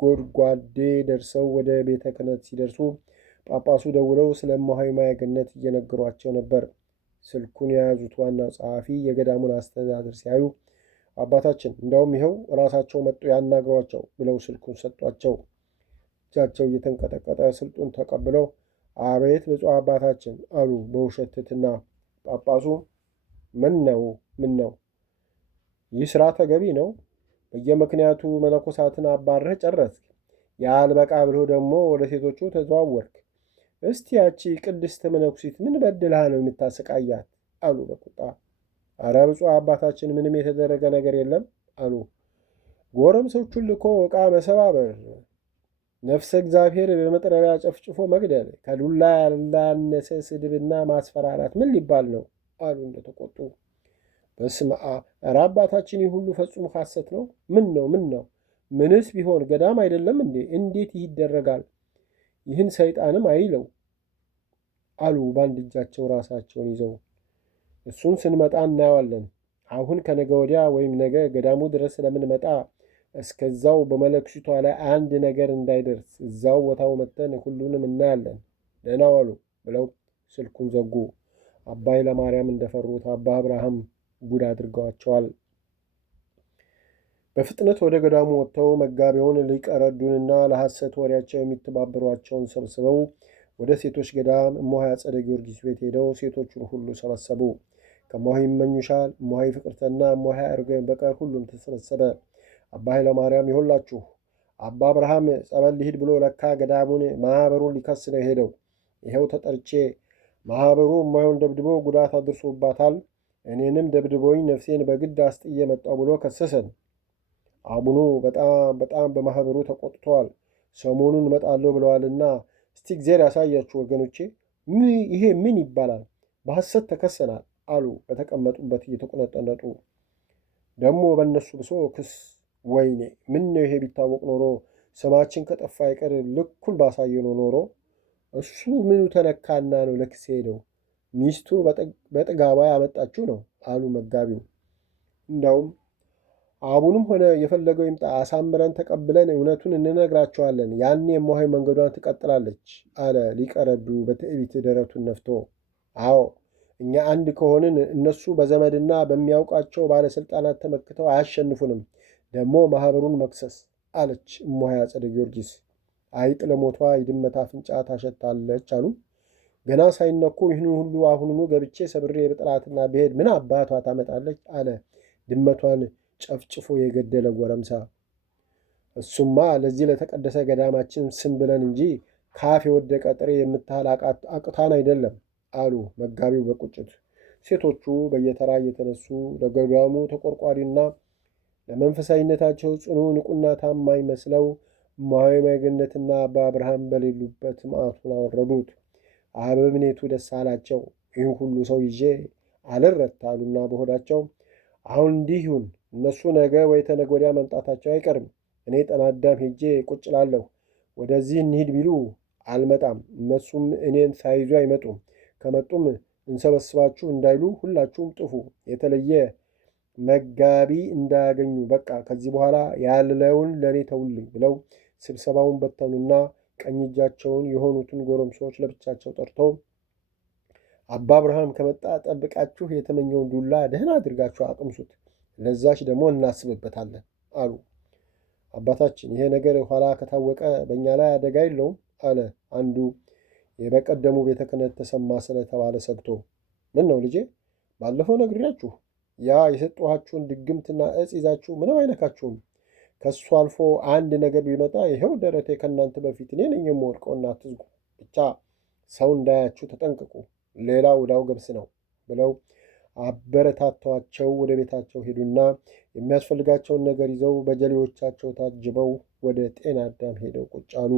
ጎድጓዴ ደርሰው ወደ ቤተ ክህነት ሲደርሱ ጳጳሱ ደውለው ስለ እማሆይ ማየገነት እየነገሯቸው ነበር። ስልኩን የያዙት ዋናው ጸሐፊ የገዳሙን አስተዳደር ሲያዩ አባታችን እንዳውም ይኸው ራሳቸው መጡ ያናግሯቸው ብለው ስልኩን ሰጧቸው። እጃቸው እየተንቀጠቀጠ ስልጡን ተቀብለው አቤት ብፁዕ አባታችን አሉ በውሸት ትሕትና። ጳጳሱ ምን ነው ይህ ሥራ ተገቢ ነው? በየምክንያቱ መነኮሳትን አባረህ ጨረስክ። ያልበቃ ብሎ ደግሞ ወደ ሴቶቹ ተዘዋወርክ። እስቲ ያቺ ቅድስት መነኩሲት ምን በድልሃ ነው የምታሰቃያት? አሉ በቁጣ። አረ ብፁዕ አባታችን ምንም የተደረገ ነገር የለም አሉ። ጎረምሶቹን ልኮ ዕቃ መሰባበር፣ ነፍሰ እግዚአብሔር በመጥረቢያ ጨፍጭፎ መግደል፣ ከዱላ ያላነሰ ስድብና ማስፈራራት ምን ሊባል ነው? አሉ እንደተቆጡ። በስመ አብ! ኧረ አባታችን ይህ ሁሉ ፈጽሞ ሐሰት ነው። ምን ነው? ምንስ ቢሆን ገዳም አይደለም እንዴ? እንዴት ይህ ይደረጋል? ይህን ሰይጣንም አይለው አሉ በአንድ እጃቸው ራሳቸውን ይዘው። እሱን ስንመጣ እናየዋለን። አሁን ከነገ ወዲያ ወይም ነገ ገዳሙ ድረስ ስለምንመጣ እስከዛው በመለክሽቷ ላይ አንድ ነገር እንዳይደርስ እዛው ቦታው መተን ሁሉንም እናያለን። ደህና ዋሉ ብለው ስልኩን ዘጉ። አባ ኃይለማርያም እንደፈሩት አባ አብርሃም ጉድ አድርገዋቸዋል። በፍጥነት ወደ ገዳሙ ወጥተው መጋቢውን ሊቀረዱንና ለሐሰት ወሬያቸው የሚተባበሯቸውን ሰብስበው ወደ ሴቶች ገዳም እማሆይ አጸደ ጊዮርጊስ ቤት ሄደው ሴቶቹን ሁሉ ሰበሰቡ። ከእማሆይ ይመኙሻል፣ እማሆይ ፍቅርተና እማሆይ አረጋዊን በቀር ሁሉም ተሰበሰበ። አባ ኃይለ ማርያም ይሆላችሁ አባ አብርሃም ጸበል ሊሂድ ብሎ ለካ ገዳሙን ማኅበሩን ሊከስ ነው ሄደው። ይኸው ተጠርቼ ማኅበሩ እማሆይን ደብድቦ ጉዳት አድርሶባታል። እኔንም ደብድቦኝ ነፍሴን በግድ አስጥዬ መጣው ብሎ ከሰሰን። አቡኑ በጣም በማኅበሩ ተቆጥተዋል። ሰሞኑን እመጣለሁ ብለዋልና እስቲ እግዚአብሔር ያሳያችሁ ወገኖቼ፣ ይሄ ምን ይባላል? በሐሰት ተከሰናል አሉ በተቀመጡበት እየተቆነጠነጡ። ደግሞ በእነሱ ብሶ ክስ። ወይኔ ምን ነው ይሄ ቢታወቅ ኖሮ ስማችን ከጠፋ አይቀር ልኩን ባሳየነው ኖሮ። እሱ ምኑ ተነካና ነው ለክስ ሄደው? ሚስቱ በጥጋባ ያመጣችው ነው አሉ መጋቢው። እንዳውም አቡንም ሆነ የፈለገው ይምጣ አሳምረን ተቀብለን እውነቱን እንነግራቸዋለን። ያኔ የመሆይ መንገዷን ትቀጥላለች አለ ሊቀረዱ በትዕቢት ደረቱን ነፍቶ። አዎ እኛ አንድ ከሆንን እነሱ በዘመድና በሚያውቃቸው ባለሥልጣናት ተመክተው አያሸንፉንም። ደግሞ ማኅበሩን መክሰስ አለች እሞሃይ አጸደ ጊዮርጊስ። አይጥ ለሞቷ የድመት አፍንጫ ታሸታለች አሉ። ገና ሳይነኩ ይህን ሁሉ አሁኑኑ ገብቼ ሰብሬ በጥላትና ብሄድ ምን አባቷ ታመጣለች አለ ድመቷን ጨፍጭፎ የገደለ ጎረምሳ። እሱማ ለዚህ ለተቀደሰ ገዳማችን ስም ብለን እንጂ ካፍ የወደቀ ጥሬ የምታህል አቅታን አይደለም አሉ መጋቢው በቁጭት። ሴቶቹ በየተራ እየተነሱ ለገዳሙ ተቆርቋሪና ለመንፈሳዊነታቸው ጽኑ ንቁና ታማኝ መስለው እማሆይ መገነትና አባ አብርሃም በሌሉበት መዓቱን አወረዱት። አበምኔቱ ደስ አላቸው። ይህን ሁሉ ሰው ይዤ አልረታ አሉና በሆዳቸው አሁን እንዲህ ይሁን፣ እነሱ ነገ ወይ ተነገ ወዲያ መምጣታቸው አይቀርም። እኔ ጠናዳም ሄጄ ቁጭ ላለሁ። ወደዚህ እንሂድ ቢሉ አልመጣም። እነሱም እኔን ሳይዙ አይመጡም። ከመጡም እንሰበስባችሁ እንዳይሉ ሁላችሁም ጥፉ። የተለየ መጋቢ እንዳያገኙ። በቃ ከዚህ በኋላ ያለውን ለእኔ ተውልኝ ብለው ስብሰባውን በተኑና ቀኝ እጃቸውን የሆኑትን ጎረምሶች ለብቻቸው ጠርተው አባ አብርሃም ከመጣ ጠብቃችሁ የተመኘውን ዱላ ደህና አድርጋችሁ አቅምሱት፣ ለዛች ደግሞ እናስብበታለን አሉ። አባታችን ይሄ ነገር ኋላ ከታወቀ በእኛ ላይ አደጋ የለውም አለ አንዱ የበቀደሙ ቤተ ክህነት ተሰማ ስለተባለ ሰግቶ። ምን ነው ልጄ፣ ባለፈው ነግሬያችሁ ያ የሰጠኋችሁን ድግምትና እጽ ይዛችሁ ምንም አይነካችሁም። ከሱ አልፎ አንድ ነገር ቢመጣ ይኸው ደረቴ ከእናንተ በፊት እኔ ነኝ የምወድቀውና አትዝጉ። ብቻ ሰው እንዳያችሁ ተጠንቅቁ፣ ሌላው ዕዳው ገብስ ነው ብለው አበረታተዋቸው ወደ ቤታቸው ሄዱና የሚያስፈልጋቸውን ነገር ይዘው በጀሌዎቻቸው ታጅበው ወደ ጤና አዳም ሄደው ቁጭ አሉ።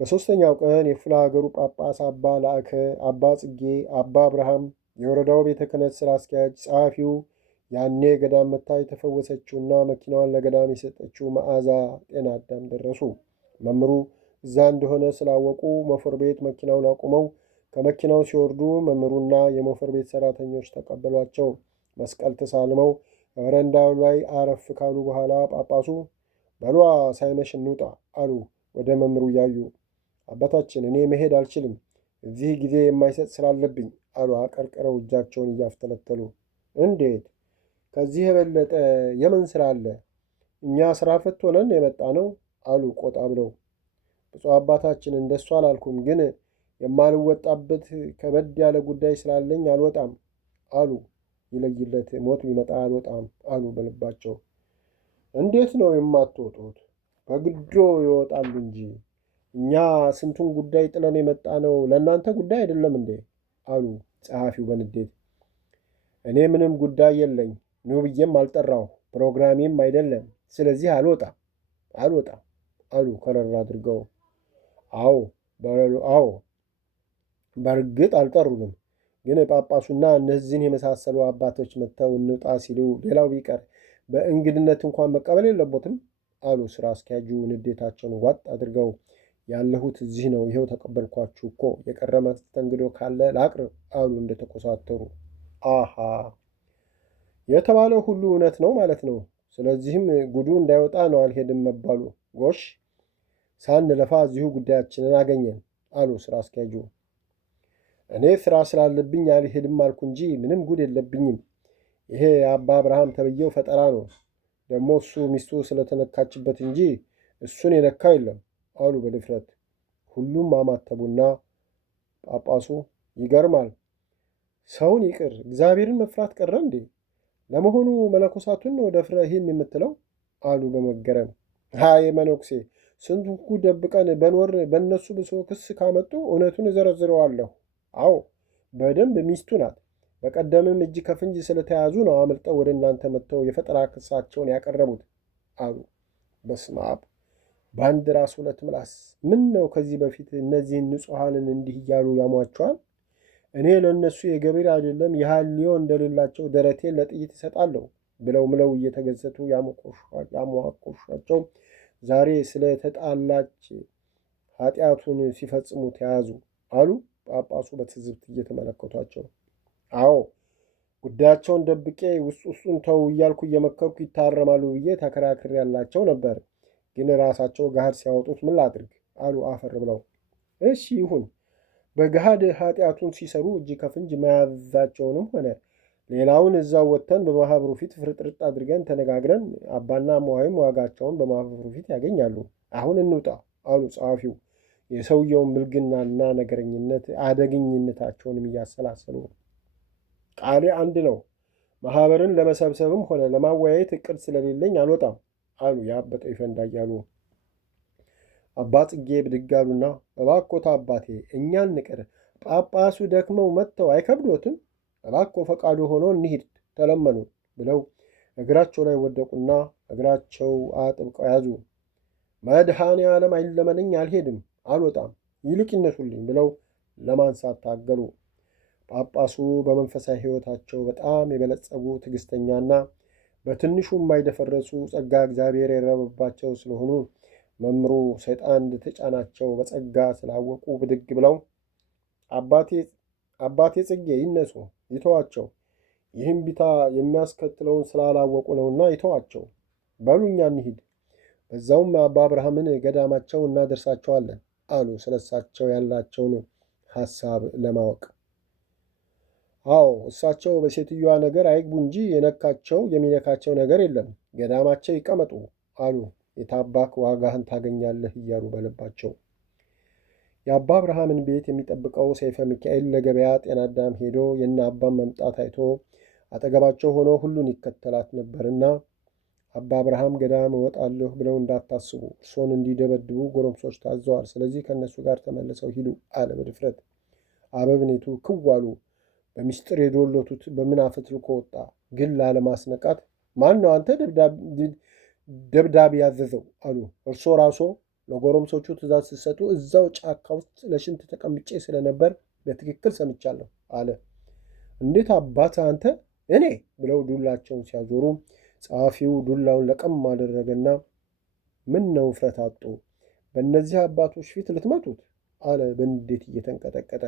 በሦስተኛው ቀን የክፍለ ሀገሩ ጳጳስ አባ ላእከ፣ አባ ጽጌ፣ አባ አብርሃም፣ የወረዳው ቤተ ክህነት ሥራ አስኪያጅ፣ ጸሐፊው፣ ያኔ ገዳም መታ የተፈወሰችውና መኪናዋን ለገዳም የሰጠችው መዓዛ ጤና አዳም ደረሱ። መምህሩ እዛ እንደሆነ ስላወቁ ሞፈር ቤት መኪናውን አቁመው ከመኪናው ሲወርዱ መምህሩና የሞፈር ቤት ሠራተኞች ተቀበሏቸው። መስቀል ተሳልመው በረንዳው ላይ አረፍ ካሉ በኋላ ጳጳሱ በሏ ሳይመሽ እንውጣ አሉ ወደ መምህሩ እያዩ። አባታችን እኔ መሄድ አልችልም፣ እዚህ ጊዜ የማይሰጥ ስላለብኝ አሉ አቀርቅረው እጃቸውን እያፍተለተሉ። እንዴት? ከዚህ የበለጠ የምን ስራ አለ? እኛ ስራ ፈት ሆነን የመጣ ነው አሉ ቆጣ ብለው። ብፁዕ አባታችን እንደሱ አላልኩም፣ ግን የማልወጣበት ከበድ ያለ ጉዳይ ስላለኝ አልወጣም አሉ። ይለይለት ሞት ቢመጣ አልወጣም አሉ በልባቸው። እንዴት ነው የማትወጡት? በግዶ ይወጣሉ እንጂ እኛ ስንቱን ጉዳይ ጥለን የመጣ ነው ለእናንተ ጉዳይ አይደለም እንዴ? አሉ ጸሐፊው በንዴት። እኔ ምንም ጉዳይ የለኝ፣ ኑ ብዬም አልጠራሁ፣ ፕሮግራሜም አይደለም። ስለዚህ አልወጣም አሉ ከረር አድርገው። አዎ በእርግጥ አልጠሩንም፣ ግን ጳጳሱና እነዚህን የመሳሰሉ አባቶች መጥተው እንውጣ ሲሉ ሌላው ቢቀር በእንግድነት እንኳን መቀበል የለቦትም አሉ ስራ አስኪያጁ ንዴታቸውን ዋጥ አድርገው። ያለሁት እዚህ ነው፣ ይኸው ተቀበልኳችሁ እኮ፣ የቀረ መስተንግዶ ካለ ላቅርብ አሉ እንደተኮሳተሩ። አሃ የተባለው ሁሉ እውነት ነው ማለት ነው። ስለዚህም ጉዱ እንዳይወጣ ነው አልሄድም መባሉ። ጎሽ ሳንለፋ እዚሁ ጉዳያችንን አገኘን አሉ ስራ አስኪያጁ። እኔ ስራ ስላለብኝ አልሄድም አልኩ እንጂ ምንም ጉድ የለብኝም። ይሄ የአባ አብርሃም ተብዬው ፈጠራ ነው። ደግሞ እሱ ሚስቱ ስለተነካችበት እንጂ እሱን የነካ የለም አሉ በድፍረት። ሁሉም አማተቡና ጳጳሱ ይገርማል፣ ሰውን ይቅር እግዚአብሔርን መፍራት ቀረ እንዴ? ለመሆኑ መነኮሳቱን ነው ደፍረህ ይህን የምትለው? አሉ በመገረም። አይ መነኩሴ፣ ስንቱን ጉድ ደብቀን በኖር በእነሱ ብሶ ክስ ካመጡ እውነቱን እዘረዝረዋለሁ። አዎ በደንብ ሚስቱ ናት። በቀደምም እጅ ከፍንጅ ስለተያዙ ነው አመልጠው ወደ እናንተ መጥተው የፈጠራ ክሳቸውን ያቀረቡት አሉ። በስመ አብ! በአንድ ራስ ሁለት ምላስ። ምን ነው ከዚህ በፊት እነዚህን ንጹሐንን እንዲህ እያሉ ያሟቸዋል? እኔ ለእነሱ የገቢር አይደለም የሐልዮ እንደሌላቸው ደረቴን ለጥይት እሰጣለሁ ብለው ምለው እየተገዘቱ ያሟቆሿቸው ዛሬ ስለተጣላች ኃጢአቱን ሲፈጽሙ ተያዙ አሉ ጳጳሱ በትዝብት እየተመለከቷቸው። አዎ ጉዳያቸውን ደብቄ ውስጥ ውስጡን ተው እያልኩ እየመከርኩ ይታረማሉ ብዬ ተከራክሬ ያላቸው ነበር። ግን ራሳቸው ገሃድ ሲያወጡት ምን ላድርግ አሉ አፈር ብለው። እሺ ይሁን፣ በገሃድ ኃጢአቱን ሲሰሩ እጅ ከፍንጅ መያዛቸውንም ሆነ ሌላውን እዛው ወጥተን በማህበሩ ፊት ፍርጥርጥ አድርገን ተነጋግረን አባና እማዋይም ዋጋቸውን በማህበሩ ፊት ያገኛሉ። አሁን እንውጣ አሉ ጸሐፊው የሰውየውን ብልግናና ነገረኝነት አደገኝነታቸውንም እያሰላሰሉ። ቃሌ አንድ ነው። ማህበርን ለመሰብሰብም ሆነ ለማወያየት እቅድ ስለሌለኝ አልወጣም አሉ የአበጠው ይፈንዳ እያሉ። አባ ጽጌ ብድግ አሉና እባኮታ አባቴ እኛን ንቅር፣ ጳጳሱ ደክመው መጥተው አይከብዶትም? እባኮ ፈቃዱ ሆኖ እንሂድ ተለመኑ ብለው እግራቸው ላይ ወደቁና እግራቸው አጥብቀው ያዙ። መድኃኔ ዓለም አይለመነኝ፣ አልሄድም፣ አልወጣም፣ ይልቅ ይነሱልኝ ብለው ለማንሳት ታገሉ። ጳጳሱ በመንፈሳዊ ሕይወታቸው በጣም የበለጸጉ ትዕግስተኛና በትንሹ የማይደፈረሱ ጸጋ እግዚአብሔር የረበባቸው ስለሆኑ መምሩ ሰይጣን እንደተጫናቸው በጸጋ ስላወቁ ብድግ ብለው አባቴ ጽጌ ይነሱ፣ ይተዋቸው፣ ይህም ቢታ የሚያስከትለውን ስላላወቁ ነውና ይተዋቸው፣ በሉ እኛ እንሂድ፣ በዛውም አባ አብርሃምን ገዳማቸው እናደርሳቸዋለን አሉ ስለሳቸው ያላቸውን ሐሳብ ለማወቅ። አዎ እሳቸው በሴትዮዋ ነገር አይግቡ እንጂ የሚነካቸው ነገር የለም፣ ገዳማቸው ይቀመጡ አሉ የታባክ ዋጋህን ታገኛለህ እያሉ በልባቸው። የአባ አብርሃምን ቤት የሚጠብቀው ሰይፈ ሚካኤል ለገበያ ጤናዳም ሄዶ የእነ አባን መምጣት አይቶ አጠገባቸው ሆኖ ሁሉን ይከተላት ነበርና አባ አብርሃም ገዳም እወጣለሁ ብለው እንዳታስቡ፣ እርሶን እንዲደበድቡ ጎረምሶች ታዘዋል። ስለዚህ ከእነሱ ጋር ተመልሰው ሂዱ አለ በድፍረት። አበብኔቱ ክዋሉ። በምስጢር የዶሎቱት በምናፍት ልኮ ወጣ። ግን ላለማስነቃት ማን ነው አንተ ደብዳቤ ያዘዘው አሉ። እርሶ ራሶ ለጎረምሶቹ ትእዛዝ ሲሰጡ እዛው ጫካ ውስጥ ለሽንት ተቀምጬ ስለነበር በትክክል ሰምቻለሁ አለ። እንዴት አባት አንተ እኔ ብለው ዱላቸውን ሲያዞሩ ጸሐፊው ዱላውን ለቀም አደረገና ምን ነው ውፍረት አጡ፣ በእነዚህ አባቶች ፊት ልትመቱት አለ በንዴት እየተንቀጠቀጠ።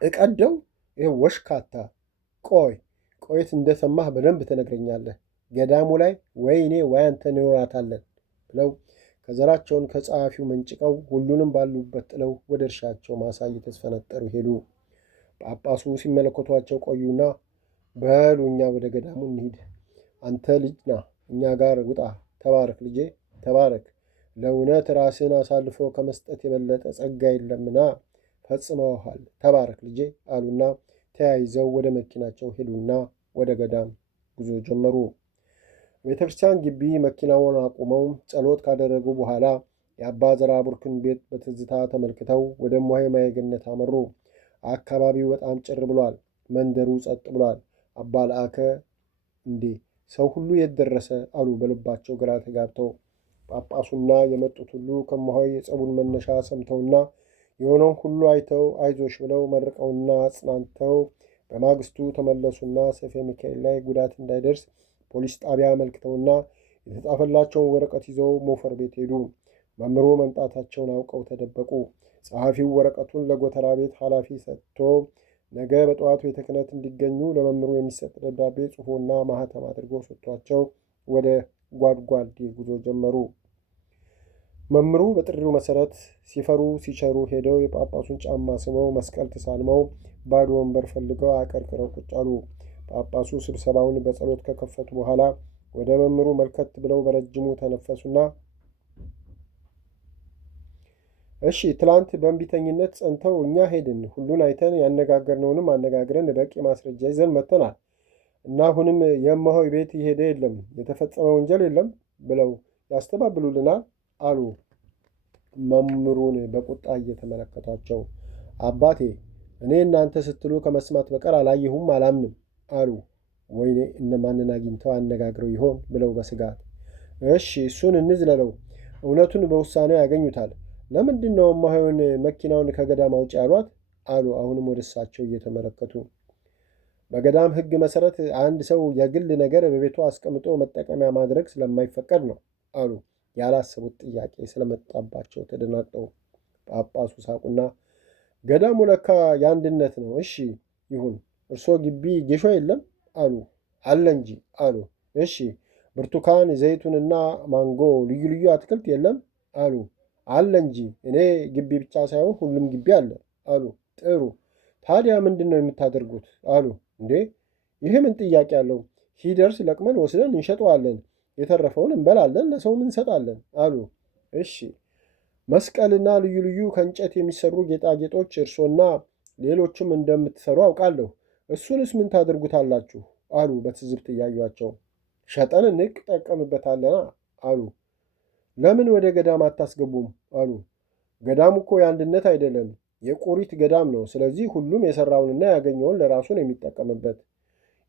እቀደው ይህ ወሽካታ፣ ቆየት እንደሰማህ በደንብ ትነግረኛለህ። ገዳሙ ላይ ወይ እኔ ወይ አንተ እንኖራታለን ብለው ከዘራቸውን ከጸሐፊው መንጭቀው ሁሉንም ባሉበት ጥለው ወደ እርሻቸው ማሳ እየተስፈነጠሩ ሄዱ። ጳጳሱ ሲመለከቷቸው ቆዩና በሉ እኛ ወደ ገዳሙ እንሂድ፣ አንተ ልጅ ና እኛ ጋር ውጣ፣ ተባረክ ልጄ ተባረክ፣ ለእውነት ራስን አሳልፎ ከመስጠት የበለጠ ጸጋ የለምና ፈጽመውሃል፣ ተባረክ ልጄ አሉና ተያይዘው ወደ መኪናቸው ሄዱና ወደ ገዳም ጉዞ ጀመሩ። ቤተ ክርስቲያን ግቢ መኪናውን አቁመው ጸሎት ካደረጉ በኋላ የአባ ዘራቡርክን ቤት በትዝታ ተመልክተው ወደ እማሆይ ማየገነት አመሩ። አካባቢው በጣም ጭር ብሏል። መንደሩ ጸጥ ብሏል። አባ ለአከ እንዴ ሰው ሁሉ የት ደረሰ አሉ በልባቸው ግራ ተጋብተው። ጳጳሱና የመጡት ሁሉ ከእማሆይ የጸቡን መነሻ ሰምተውና የሆነውን ሁሉ አይተው አይዞሽ ብለው መርቀውና አጽናንተው በማግስቱ ተመለሱና ሰይፈ ሚካኤል ላይ ጉዳት እንዳይደርስ ፖሊስ ጣቢያ አመልክተውና የተጻፈላቸውን ወረቀት ይዘው ሞፈር ቤት ሄዱ። መምህሩ መምጣታቸውን አውቀው ተደበቁ። ጸሐፊው ወረቀቱን ለጎተራ ቤት ኃላፊ ሰጥቶ ነገ በጠዋቱ ቤተ ክህነት እንዲገኙ ለመምህሩ የሚሰጥ ደብዳቤ ጽፎና ማህተም አድርጎ ሰጥቷቸው ወደ ጓድጓዴ ጉዞ ጀመሩ። መምህሩ በጥሪው መሰረት ሲፈሩ ሲቸሩ ሄደው የጳጳሱን ጫማ ስመው መስቀል ተሳልመው ባዶ ወንበር ፈልገው አቀርቅረው ቁጭ አሉ። ጳጳሱ ስብሰባውን በጸሎት ከከፈቱ በኋላ ወደ መምህሩ መልከት ብለው በረጅሙ ተነፈሱና እሺ ትላንት በእንቢተኝነት ጸንተው እኛ ሄድን፣ ሁሉን አይተን ያነጋገርነውንም አነጋግረን በቂ ማስረጃ ይዘን መጥተናል እና አሁንም የእማሆይ ቤት የሄደ የለም፣ የተፈጸመ ወንጀል የለም ብለው ያስተባብሉልናል አሉ። መምህሩን በቁጣ እየተመለከቷቸው አባቴ እኔ እናንተ ስትሉ ከመስማት በቀር አላየሁም አላምንም አሉ። ወይኔ እነማንን አግኝተው አነጋግረው ይሆን ብለው በስጋት እሺ እሱን እንዝለለው፣ እውነቱን በውሳኔው ያገኙታል። ለምንድን ነው እማሆይን መኪናውን ከገዳም አውጪ ያሏት አሉ አሁንም ወደ እሳቸው እየተመለከቱ። በገዳም ሕግ መሰረት አንድ ሰው የግል ነገር በቤቱ አስቀምጦ መጠቀሚያ ማድረግ ስለማይፈቀድ ነው አሉ ያላሰቡት ጥያቄ ስለመጣባቸው ተደናግጠው። ጳጳሱ ሳቁና ገዳሙ ለካ የአንድነት ነው። እሺ ይሁን። እርስዎ ግቢ ጌሾ የለም አሉ። አለ እንጂ አሉ። እሺ ብርቱካን፣ ዘይቱንና ማንጎ ልዩ ልዩ አትክልት የለም አሉ። አለ እንጂ እኔ ግቢ ብቻ ሳይሆን ሁሉም ግቢ አለ አሉ። ጥሩ። ታዲያ ምንድን ነው የምታደርጉት አሉ። እንዴ ይህ ምን ጥያቄ አለው? ሲደርስ ለቅመን ወስደን እንሸጠዋለን፣ የተረፈውን እንበላለን፣ ለሰውም እንሰጣለን አሉ። እሺ መስቀልና ልዩ ልዩ ከእንጨት የሚሰሩ ጌጣጌጦች እርሶና ሌሎችም እንደምትሰሩ አውቃለሁ። እሱንስ ምን ታደርጉታላችሁ አሉ በትዝብት እያዩአቸው። ሸጠን እንጠቀምበታለና አሉ። ለምን ወደ ገዳም አታስገቡም አሉ። ገዳሙ እኮ የአንድነት አይደለም፣ የቁሪት ገዳም ነው። ስለዚህ ሁሉም የሰራውንና ያገኘውን ለራሱ ነው የሚጠቀምበት።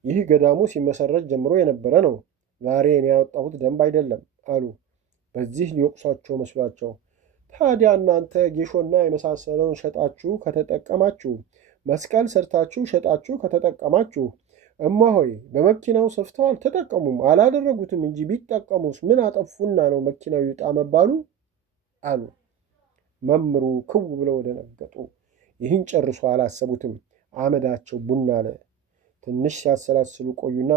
ይህ ገዳሙ ሲመሰረት ጀምሮ የነበረ ነው። ዛሬ እኔ ያወጣሁት ደንብ አይደለም አሉ በዚህ ሊወቅሷቸው መስሏቸው። ታዲያ እናንተ ጌሾና የመሳሰለውን ሸጣችሁ ከተጠቀማችሁ፣ መስቀል ሰርታችሁ ሸጣችሁ ከተጠቀማችሁ፣ እማሆይ በመኪናው ሰፍተው አልተጠቀሙም አላደረጉትም እንጂ ቢጠቀሙስ ምን አጠፉና ነው መኪናው ይውጣ መባሉ አሉ። መምሩ ክው ብለው ደነገጡ። ይህን ጨርሶ አላሰቡትም። አመዳቸው ቡና አለ። ትንሽ ሲያሰላስሉ ቆዩና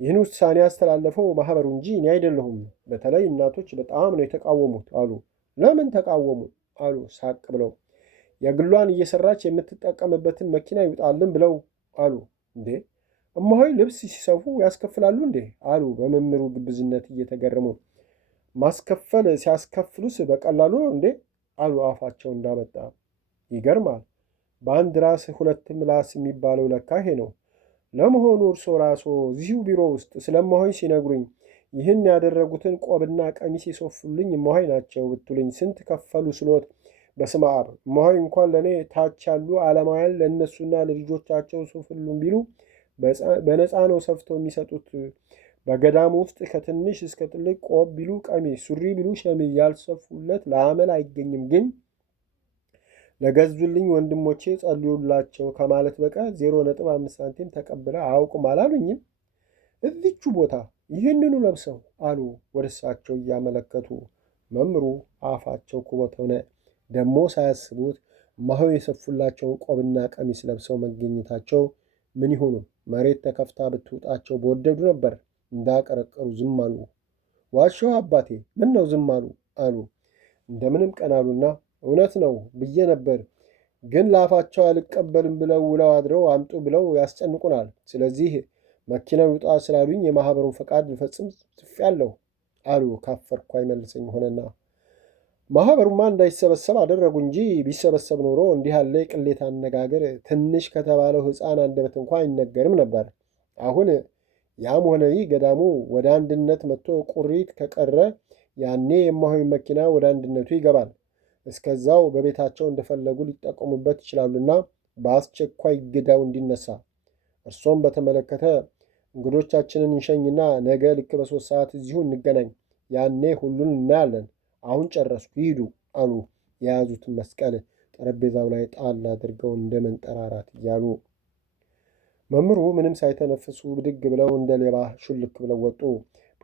ይህን ውሳኔ ያስተላለፈው ማህበሩ እንጂ እኔ አይደለሁም። በተለይ እናቶች በጣም ነው የተቃወሙት አሉ። ለምን ተቃወሙ አሉ ሳቅ ብለው። የግሏን እየሰራች የምትጠቀምበትን መኪና ይውጣልን ብለው አሉ። እንዴ እማሆይ ልብስ ሲሰፉ ያስከፍላሉ እንዴ አሉ በመምህሩ ግብዝነት እየተገረሙ። ማስከፈል ሲያስከፍሉስ በቀላሉ ነው እንዴ አሉ አፋቸው እንዳመጣ። ይገርማል። በአንድ ራስ ሁለት ምላስ የሚባለው ለካ ይሄ ነው። ለመሆኑ እርሶ ራሶ እዚሁ ቢሮ ውስጥ ስለማሆይ ሲነግሩኝ ይህን ያደረጉትን ቆብና ቀሚስ የሶፉልኝ እማሆይ ናቸው ብትሉኝ ስንት ከፈሉ ስሎት? በስመ አብ። እማሆይ እንኳን ለእኔ ታች ያሉ ዓለማውያን ለእነሱና ለልጆቻቸው ሱፍሉን ቢሉ በነፃ ነው ሰፍተው የሚሰጡት። በገዳሙ ውስጥ ከትንሽ እስከ ትልቅ ቆብ ቢሉ ቀሚስ፣ ሱሪ ቢሉ ሸሚዝ ያልሰፉለት ለአመል አይገኝም። ግን ለገዙልኝ ወንድሞቼ ጸልዩላቸው ከማለት በቀር 0.5 ሳንቲም ተቀብለ አያውቁም አላሉኝም? እዚቹ ቦታ ይህንኑ ለብሰው አሉ ወደ እሳቸው እያመለከቱ። መምሩ አፋቸው ኩበት ሆነ። ደግሞ ሳያስቡት እማሆይ የሰፉላቸውን ቆብና ቀሚስ ለብሰው መገኘታቸው ምን ይሆኑ? መሬት ተከፍታ ብትውጣቸው በወደዱ ነበር። እንዳቀረቀሩ ዝም አሉ። ዋሻው አባቴ ምን ነው ዝም አሉ አሉ። እንደምንም ቀናሉና እውነት ነው ብዬ ነበር፣ ግን ለአፋቸው አልቀበልም ብለው ውለው አድረው አምጡ ብለው ያስጨንቁናል። ስለዚህ መኪናው ይውጣ ስላሉኝ የማህበሩን ፈቃድ ልፈጽም ጽፌአለሁ አሉ። ካፈርኩ አይመልሰኝ ሆነና። ማህበሩማ እንዳይሰበሰብ አደረጉ እንጂ ቢሰበሰብ ኖሮ እንዲህ ያለ የቅሌት አነጋገር ትንሽ ከተባለው ሕፃን አንደበት እንኳ አይነገርም ነበር። አሁን ያም ሆነ ይህ ገዳሙ ወደ አንድነት መጥቶ ቁሪት ከቀረ ያኔ የማሆይ መኪና ወደ አንድነቱ ይገባል። እስከዛው በቤታቸው እንደፈለጉ ሊጠቀሙበት ይችላሉና በአስቸኳይ ግዳው እንዲነሳ። እርሶም በተመለከተ እንግዶቻችንን እንሸኝና ነገ ልክ በ3 ሰዓት እዚሁ እንገናኝ። ያኔ ሁሉን እናያለን። አሁን ጨረስኩ፣ ይሂዱ አሉ የያዙትን መስቀል ጠረጴዛው ላይ ጣል አድርገው እንደ መንጠራራት እያሉ። መምህሩ ምንም ሳይተነፍሱ ብድግ ብለው እንደ ሌባ ሹልክ ብለው ወጡ።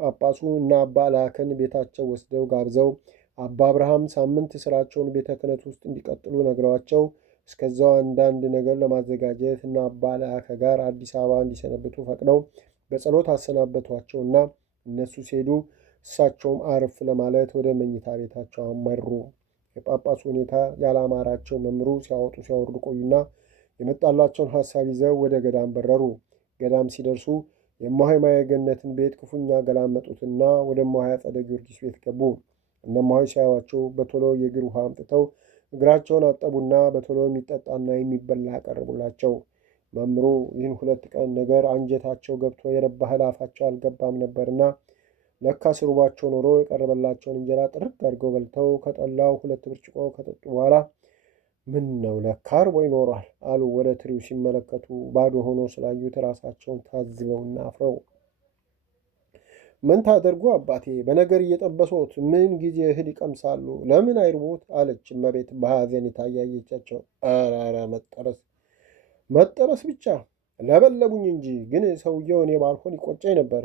ጳጳሱ እና አባ ላከን ቤታቸው ወስደው ጋብዘው አባ አብርሃም ሳምንት ስራቸውን ቤተ ክህነት ውስጥ እንዲቀጥሉ ነግረዋቸው እስከዛው አንዳንድ ነገር ለማዘጋጀት እና አባ ላከ ጋር አዲስ አበባ እንዲሰነብቱ ፈቅደው በጸሎት አሰናበቷቸውና እነሱ ሲሄዱ እሳቸውም አረፍ ለማለት ወደ መኝታ ቤታቸው አመሩ። የጳጳሱ ሁኔታ ያላማራቸው መምህሩ ሲያወጡ ሲያወርዱ ቆዩና የመጣላቸውን ሐሳብ ይዘው ወደ ገዳም በረሩ። ገዳም ሲደርሱ የእማሆይ ማየገነትን ቤት ክፉኛ ገላመጡትና ወደ እማሆይ አጸደ ጊዮርጊስ ቤት ገቡ። እነማሆይ ሲያዩአቸው በቶሎ የእግር ውሃ አምጥተው እግራቸውን አጠቡና በቶሎ የሚጠጣና የሚበላ አቀረቡላቸው። መምህሩ ይህን 2 ቀን ነገር አንጀታቸው ገብቶ የረባ እህል አፋቸው አልገባም ነበርና ለካ ስርቧቸው ኖሮ የቀረበላቸውን እንጀራ ጥርግ አድርገው በልተው ከጠላው 2 ብርጭቆ ከጠጡ በኋላ ምን ነው ለካ እርቦኝ ኖሯል አሉ። ወደ ትሪው ሲመለከቱ ባዶ ሆኖ ስላዩት ራሳቸውን ታዝበውና አፍረው። ምን ታደርጉ አባቴ፣ በነገር እየጠበሶት ምን ጊዜ እህል ይቀምሳሉ? ለምን አይርቦት? አለች እመቤት በሐዘን የታያየቻቸው። ኧረ መጠበስ ብቻ ለበለቡኝ እንጂ ግን ሰውየው እኔ ባልሆን ይቆጨኝ ነበር።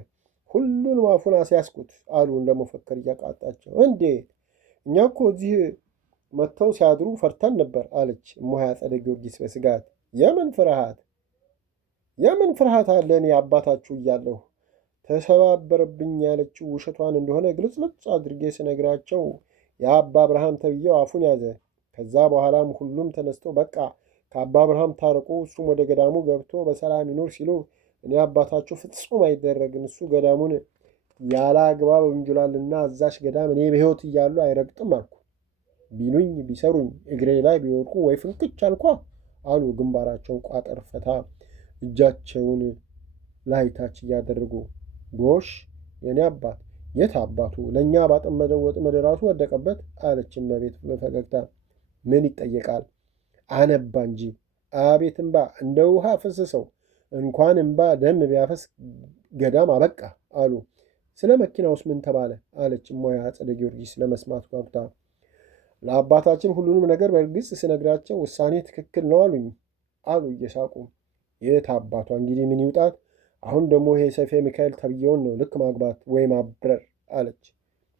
ሁሉንም አፉን አስያዝኩት አሉ ለመፈከር እያቃጣቸው። እንዴ እኛ እኮ እዚህ መጥተው ሲያድሩ ፈርተን ነበር አለች እሞሃ አጸደ ጊዮርጊስ በስጋት። የምን ፍርሃት አለ? እኔ አባታችሁ እያለሁ ተሰባበረብኝ ያለችው ውሸቷን እንደሆነ ግልጽልጽ አድርጌ ስነግራቸው የአባ አብርሃም ተብዬው አፉን ያዘ። ከዛ በኋላም ሁሉም ተነስተው በቃ ከአባ አብርሃም ታርቁ፣ እሱም ወደ ገዳሙ ገብቶ በሰላም ይኖር ሲሉ እኔ አባታችሁ ፍጹም አይደረግም፣ እሱ ገዳሙን ያለ አግባብ እንጁላልና አዛሽ ገዳም እኔ በሕይወት እያሉ አይረግጥም አልኩ። ቢሉኝ ቢሰሩኝ እግሬ ላይ ቢወድቁ ወይ ፍንክች አልኳ አሉ ግንባራቸውን ቋጠር ፈታ እጃቸውን ላይታች እያደረጉ። ጎሽ የኔ አባት የት አባቱ ለእኛ ባጠመደው ወጥመድ ራሱ ወደቀበት አለች እመቤት በፈገግታ። ምን ይጠየቃል? አነባ እንጂ አቤት እምባ እንደ ውሃ ፈሰሰው። እንኳን እምባ ደም ቢያፈስ ገዳም አበቃ አሉ። ስለ መኪናውስ ምን ተባለ? አለች እሞሃ አጸደ ጊዮርጊስ ለመስማት ጓጉታ። ለአባታችን ሁሉንም ነገር በግልጽ ስነግራቸው ውሳኔ ትክክል ነው አሉኝ አሉ እየሳቁ። የት አባቷ እንግዲህ ምን ይውጣት? አሁን ደግሞ ይሄ ሰይፈ ሚካኤል ተብዬውን ነው ልክ ማግባት ወይ ማብረር አለች።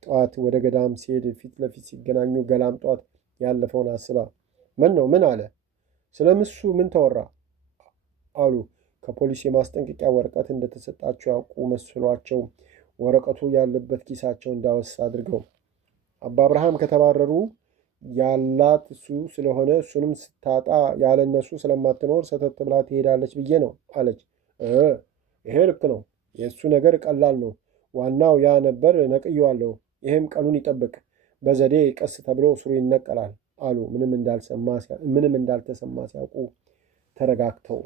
ጠዋት ወደ ገዳም ሲሄድ ፊት ለፊት ሲገናኙ ገላምጧት ያለፈውን አስባ ምን ነው ምን አለ? ስለ ምሱ ምን ተወራ? አሉ ከፖሊስ የማስጠንቀቂያ ወረቀት እንደተሰጣቸው ያውቁ መስሏቸው ወረቀቱ ያለበት ኪሳቸው እንዳወስ አድርገው። አባ አብርሃም ከተባረሩ ያላት እሱ ስለሆነ እሱንም ስታጣ ያለ እነሱ ስለማትኖር ሰተት ብላ ትሄዳለች ብዬ ነው አለች። ይሄ ልክ ነው። የእሱ ነገር ቀላል ነው። ዋናው ያ ነበር፣ ነቅየዋለሁ። ይህም ቀኑን ይጠብቅ፣ በዘዴ ቀስ ተብሎ ስሩ ይነቀላል አሉ ምንም እንዳልተሰማ ሲያውቁ ተረጋግተው።